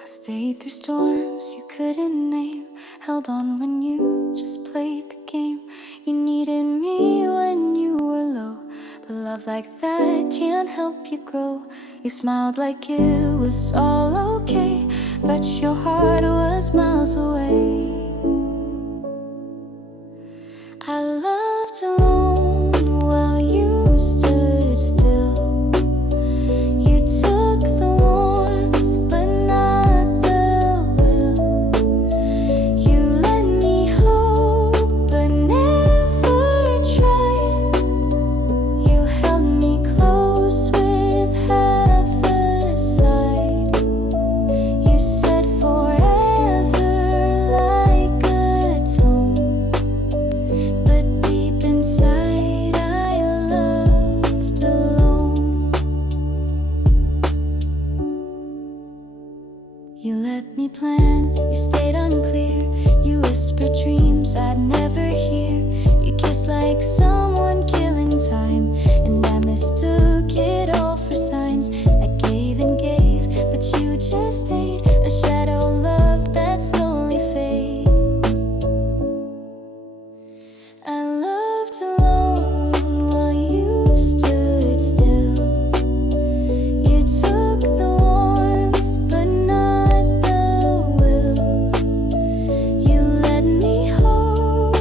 I stayed through storms you couldn't name, held on when you just played the game. You needed me when you were low, but love like that can't help you grow. You smiled like it was all okay, but your heart was miles away. I loved alone while you stood still. You took the warmth, but not the will. You let me hope, but never tried. You held me close with half a side. You said forever like a tone, but deep inside I loved alone. You let me plan, you stayed unclear. You whispered dreams I'd never hear. You kissed like someone killing time, and I mistook it all for signs. I gave and gave, but you just stayed, a shadow love that slowly fades. I loved alone while you stood still. You took the warmth, but not the will. You let me hold,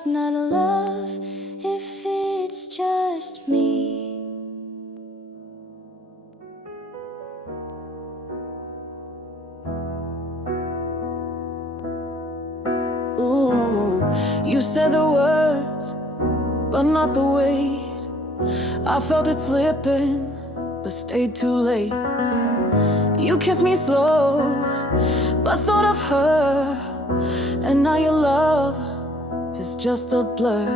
love's not love if it's just me. Ooh, you said the words, but not the weight. I felt it slipping, but stayed too late. You kissed me slow, but thought of her, and now your love is just a blur.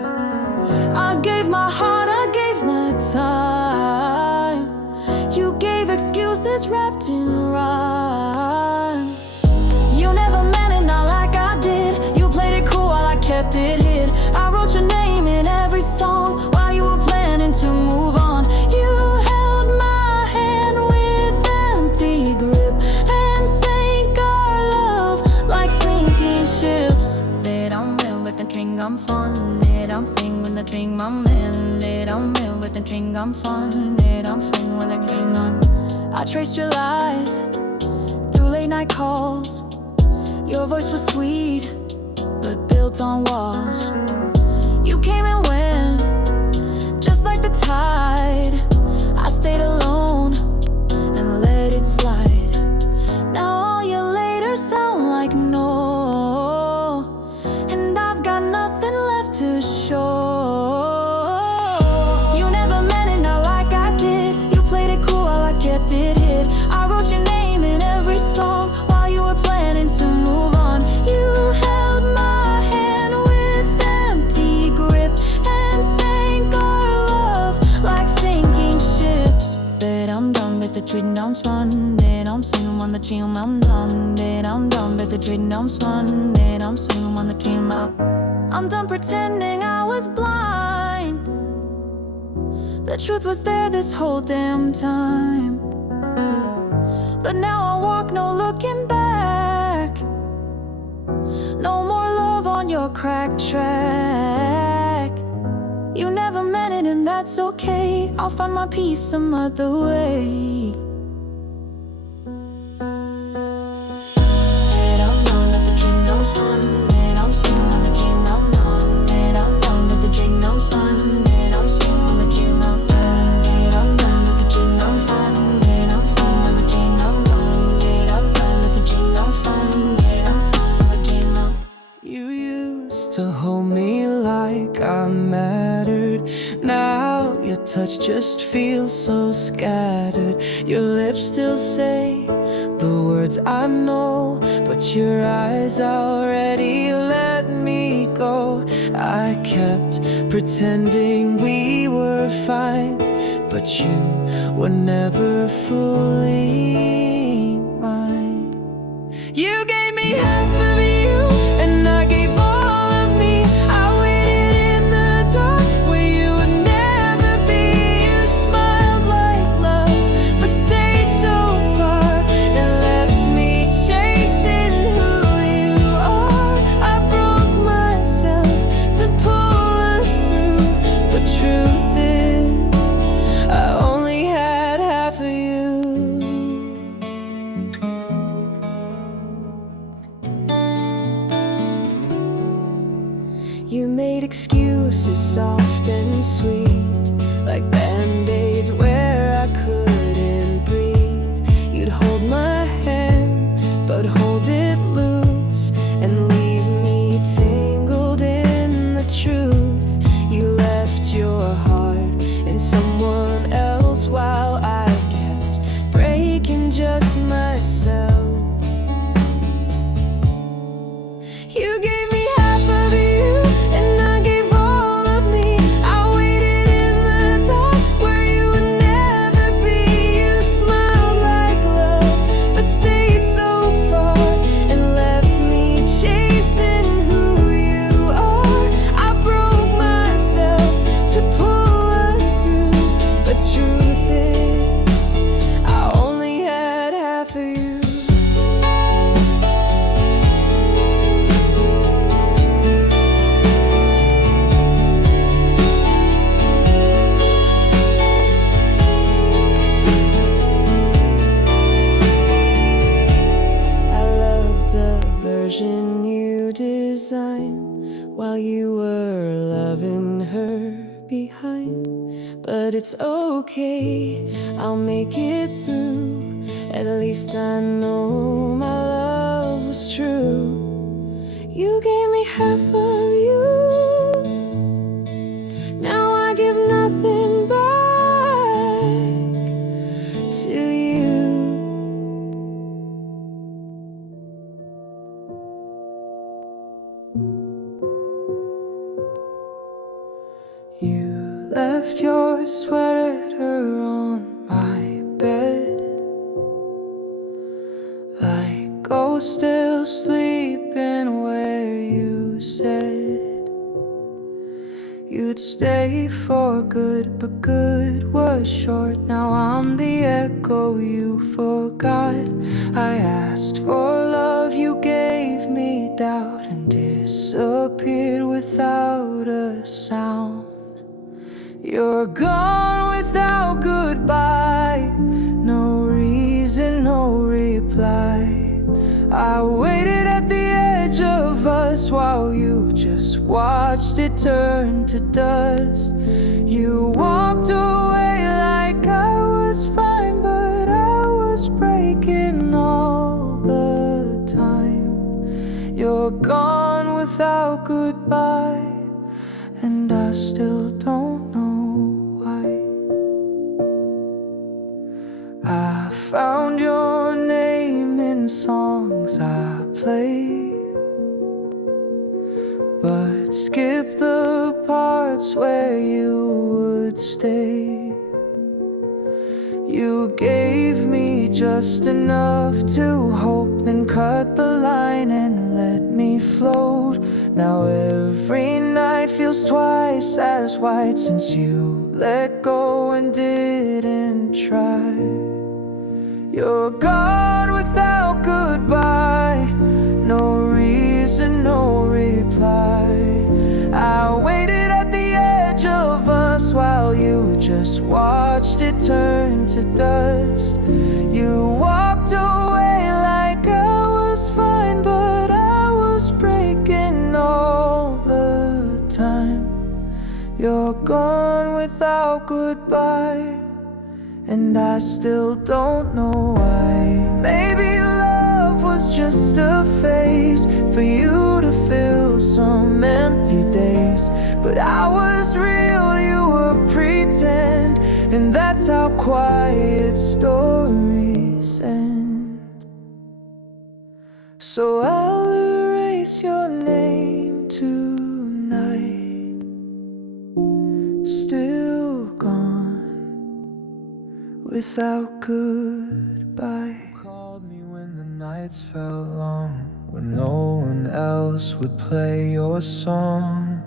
I gave my heart, I gave my time. You gave excuses wrapped in rhyme. You never meant it, not like I did. You played it cool while I kept it hid. I wrote your name in every song while you were planning to move on. You held my hand with empty grip and sank our love like sinking ships. That I'm real with the drink, I'm fun. That I'm free with the drink, my man. That I'm real with the drink, I'm fun. That I'm free with the drink, on. I traced your lies through late night calls. Your voice was sweet, but built on walls. You came and went, just like the tide. I stayed alone and let it slide. Now all your later sound like no, and I've got nothing left to show. You never meant it, not like I did. You played it cool while I kept it hid. I wrote your name in every song while you were planning to move on. You held my hand with empty grip and sank our love like sinking ships. That I'm done with the treating, I'm spun. That I'm swinging on the team, I'm done. That I'm done with the treating, I'm spun. That I'm swinging on the team, I'm done pretending I was blind. The truth was there this whole damn time. But now I walk, no looking back. No more love on your cracked track. You never meant it and that's okay. I'll find my peace some other way. That I'm done with the dream, no sun. That I'm swinging on the game, I'm done. That I'm done with the dream, no sun. That I'm swinging on the game, I'm done. That I'm done with the dream, no sun. That I'm swinging on the game, I'm done. That I'm done with the dream, no sun. That I'm swinging on the game, I'm done. You used to hold me like I mattered. Now your touch just feels so scattered. Your lips still say the words I know, but your eyes already let me go. I kept pretending we were fine, but you were never fully mine. You gave me half of you, and I gave all of me. I waited in the dark where you would never be. You smiled like love, but stayed so far and left me chasing who you are. I broke myself to pull us through. The truth is, I only had half of you. You made excuses soft and sweet, like band-aids where I couldn't breathe. You'd hold my hand, but hold it loose and leave me tangled in the truth. You left your heart in someone else while I kept breaking just myself. You gave me half of you, and I gave all of me. I waited in the dark where you would never be. You smiled like love, but stayed so far and left me chasing who you are. I broke myself to pull us through, but truth is, I only had half of you. I loved a version you designed while you were behind. But it's okay, I'll make it through. At least I know my love was true. You gave me half of you, now I give nothing back to you. You left your sweater on my bed, like ghosts still sleeping where you said you'd stay for good, but good was short. Now I'm the echo you forgot. I asked for love, you gave me doubt, and disappeared without a sound. You're gone without goodbye, no reason, no reply. I waited at the edge of us while you just watched it turn to dust. You walked away like I was fine, but I was breaking all the time. You're gone without goodbye, and I still don't know why. I found your name in songs I play, but skip the parts where you would stay. You gave me just enough to hope, then cut the line and let me float. Now every night feels twice as white since you let go and didn't try. You're gone without goodbye, no reason, no reply. I waited at the edge of us while you just watched it turn to dust. You walked away like I was fine, but I was breaking all the time. You're gone without goodbye, and I still don't know why. Maybe love was just a phase for you to fill some empty days, but I was real, you were pretend, and that's how quiet stories end. So I'll erase your name tonight. Still gone without goodbye. You called me when the nights felt long, when no one else would play your song.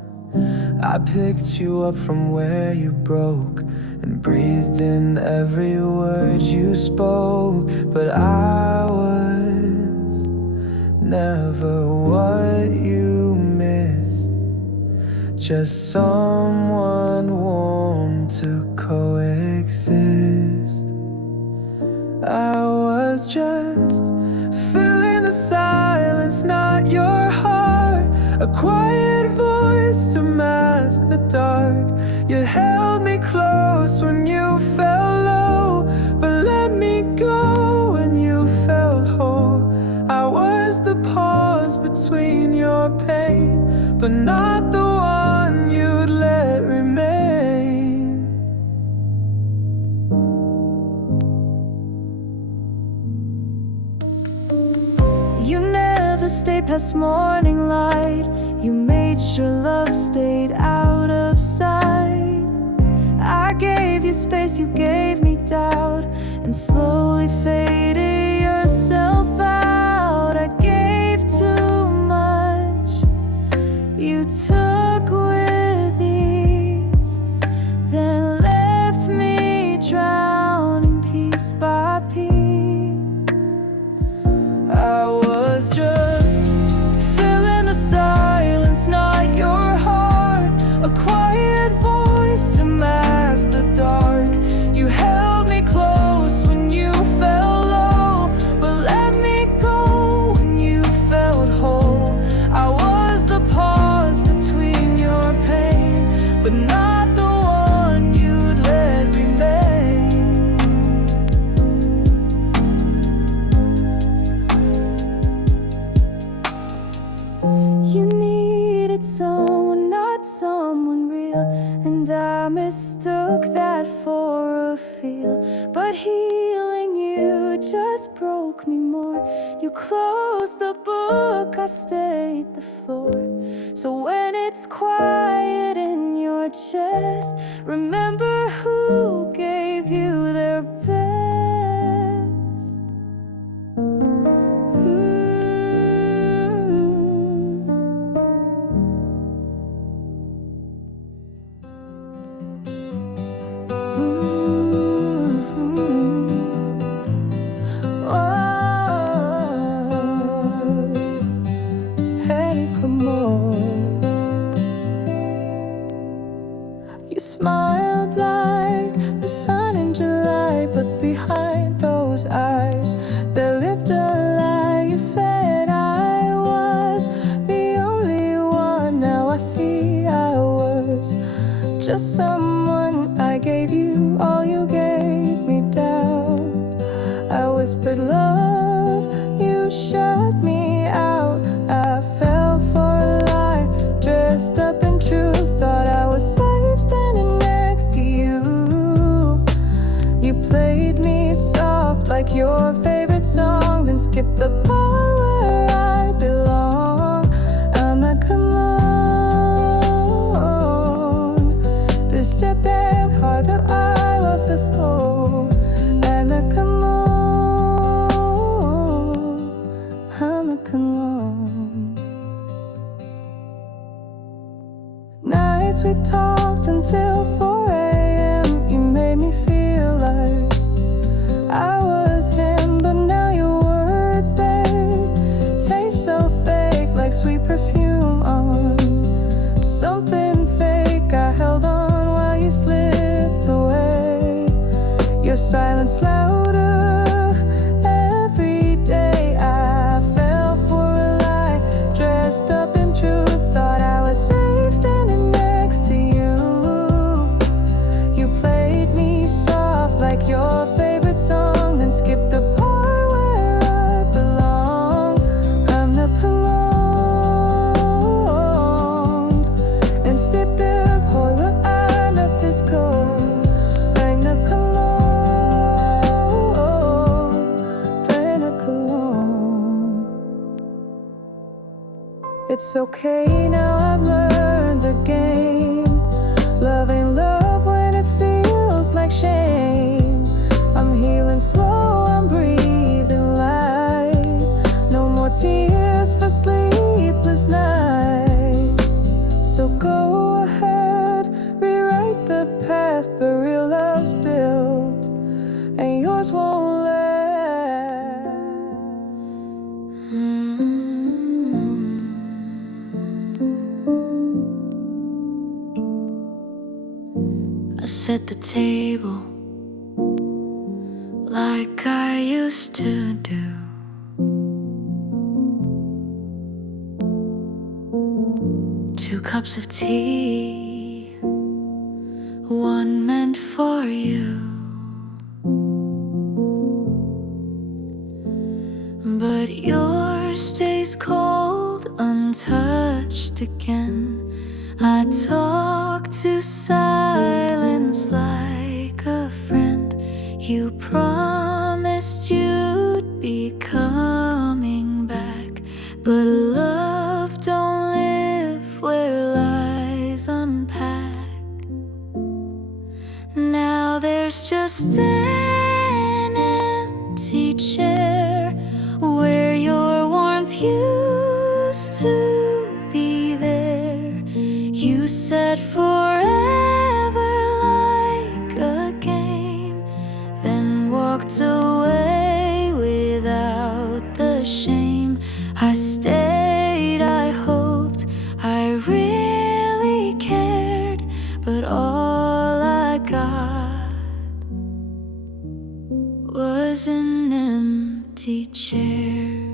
I picked you up from where you broke and breathed in every word you spoke, but I was never what you missed, just someone warm to coexist. I was just filling the silence, not your heart, a quiet voice to mask the dark. You held me close when you fell low, but let me go when you felt whole. I was the pause between your pain, but not the one you'd let remain. You never stayed past morning light. You made sure love stayed out of sight. I gave you space, you gave me doubt, and slowly faded yourself out. I gave too much, you took with ease, then left me drowning piece by piece. I was just filling the silence, not your heart, a quiet voice to mask the dark. You held me close when you fell low, but let me go when you felt whole. I was the pause between your pain, but not the needed someone, not someone real. And I mistook that for a feel. But healing you just broke me more. You closed the book, I stayed the floor. So when it's quiet in your chest, remember who gave you their best. You smiled like the sun in July, but behind those eyes there lived a lie. You said I was the only one. Now I see I was just someone. I gave you all, you gave me doubt. I whispered love, you shut me out. I fell for a lie, dressed up in truth. Thought I was safe standing next to you. You played me soft like your favorite song, then skipped the part where I belong. I'm not alone. This shit damn hard, but I love this home. I'm not alone. I'm not alone. Nights we talked until 4 a.m. You made me feel like I was him, but now your words, they taste so fake, like sweet perfume on something fake. I held on while you slipped away. Your silence louder every day. I fell for a lie, dressed up in truth. Thought I was safe standing next to you. You played me soft like your favorite song, then skipped the part where I belong. I'm not alone. And step the point where I let this go. I'm not alone. I'm not alone. It's okay now, I've learned the game. Love ain't love when it feels like shame. I'm healing slow, I'm breathing light. No more tears for sleepless nights. So go ahead, rewrite the past, but real love's built, and yours won't last. I set the table like I used to do. Two cups of tea, one meant for you. But yours stays cold, untouched again. I talk to silence like a friend. You promised you'd be coming back, but love don't live where lies unpack. Now there's just an empty chair where your warmth used to be there. You said forever like a game, then walked away without the shame. I stayed, I hoped, I really cared, but all I got was an empty chair.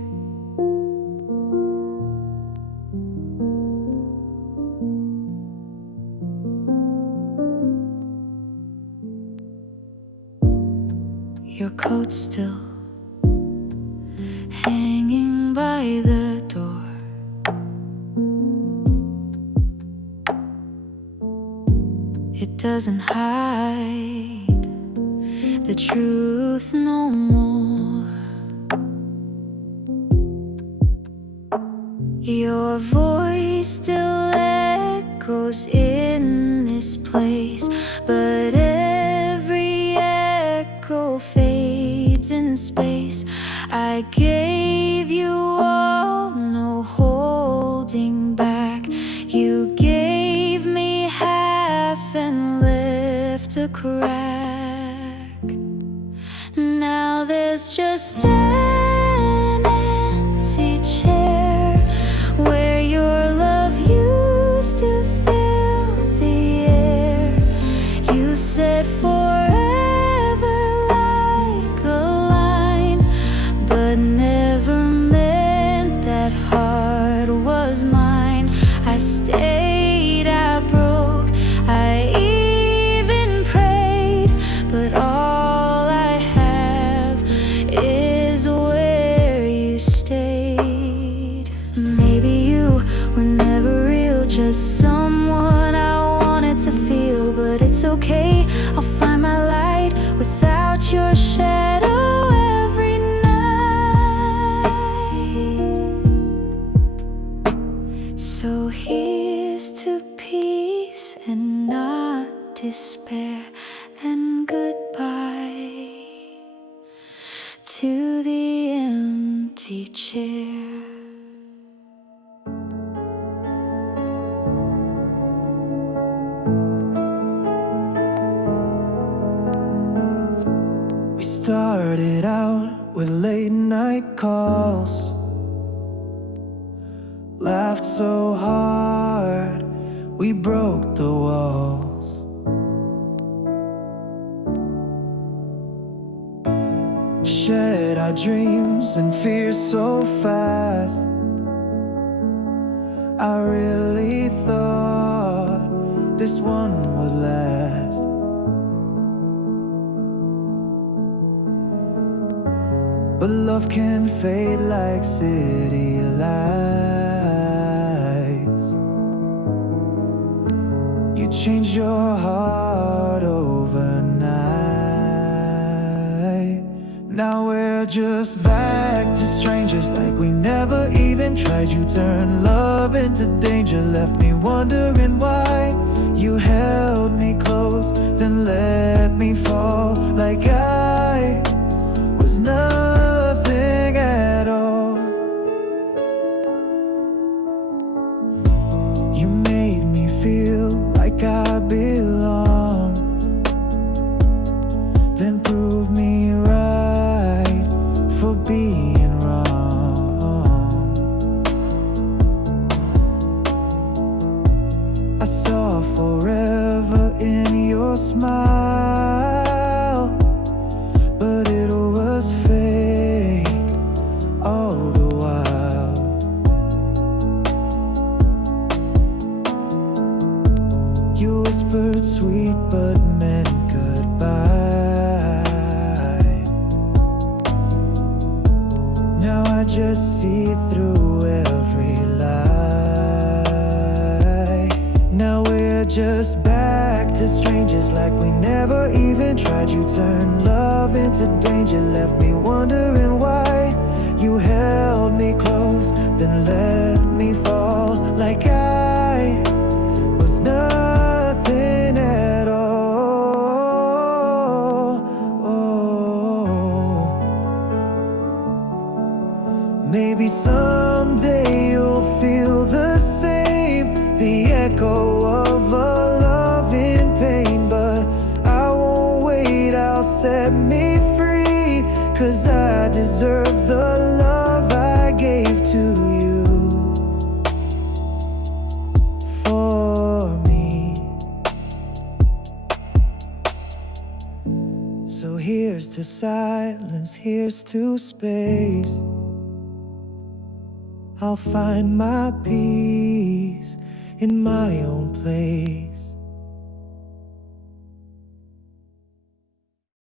Your coat still hanging by the door. doesn't hide the truth no more. Your voice still echoes in this place, but every echo fades in space. I gave you all, no holding back. You gave me half and left a crack. Now there's just an empty chair where your love used to fill the air. You said forever like a line, but never meant that heart was mine. I stayed, I broke, I even prayed, but all I have is where you stayed. Maybe you were never real, just someone I wanted to feel, but it's okay, I'll find my light without your shadow every night. So here's to peace and not despair, and goodbye to the empty chair. We started out with late night calls, laughed so hard we broke the walls. Shared our dreams and fears so fast. I really thought this one would last. But love can fade like city lights. You changed your heart overnight. Now we're just back to strangers like we never even tried. You turned love into danger, left me wondering why. You held me close, then let me fall like I was nothing at all. You made me feel like I belong, then proved me right for being wrong. I saw forever in your smile, but it was fake all the while. You whispered sweet but meant goodbye. Now I just see through every lie. Now we're just back to strangers like we never even tried. You turned love into danger, left me wondering why. You held me close, then let me fall like I was nothing at all. Maybe someday you'll feel the same, the echo of a love in pain. But I won't wait, I'll set me free, 'cause I deserve the love I gave to you. For me. So here's to silence, here's to space. I'll find my peace in my own place.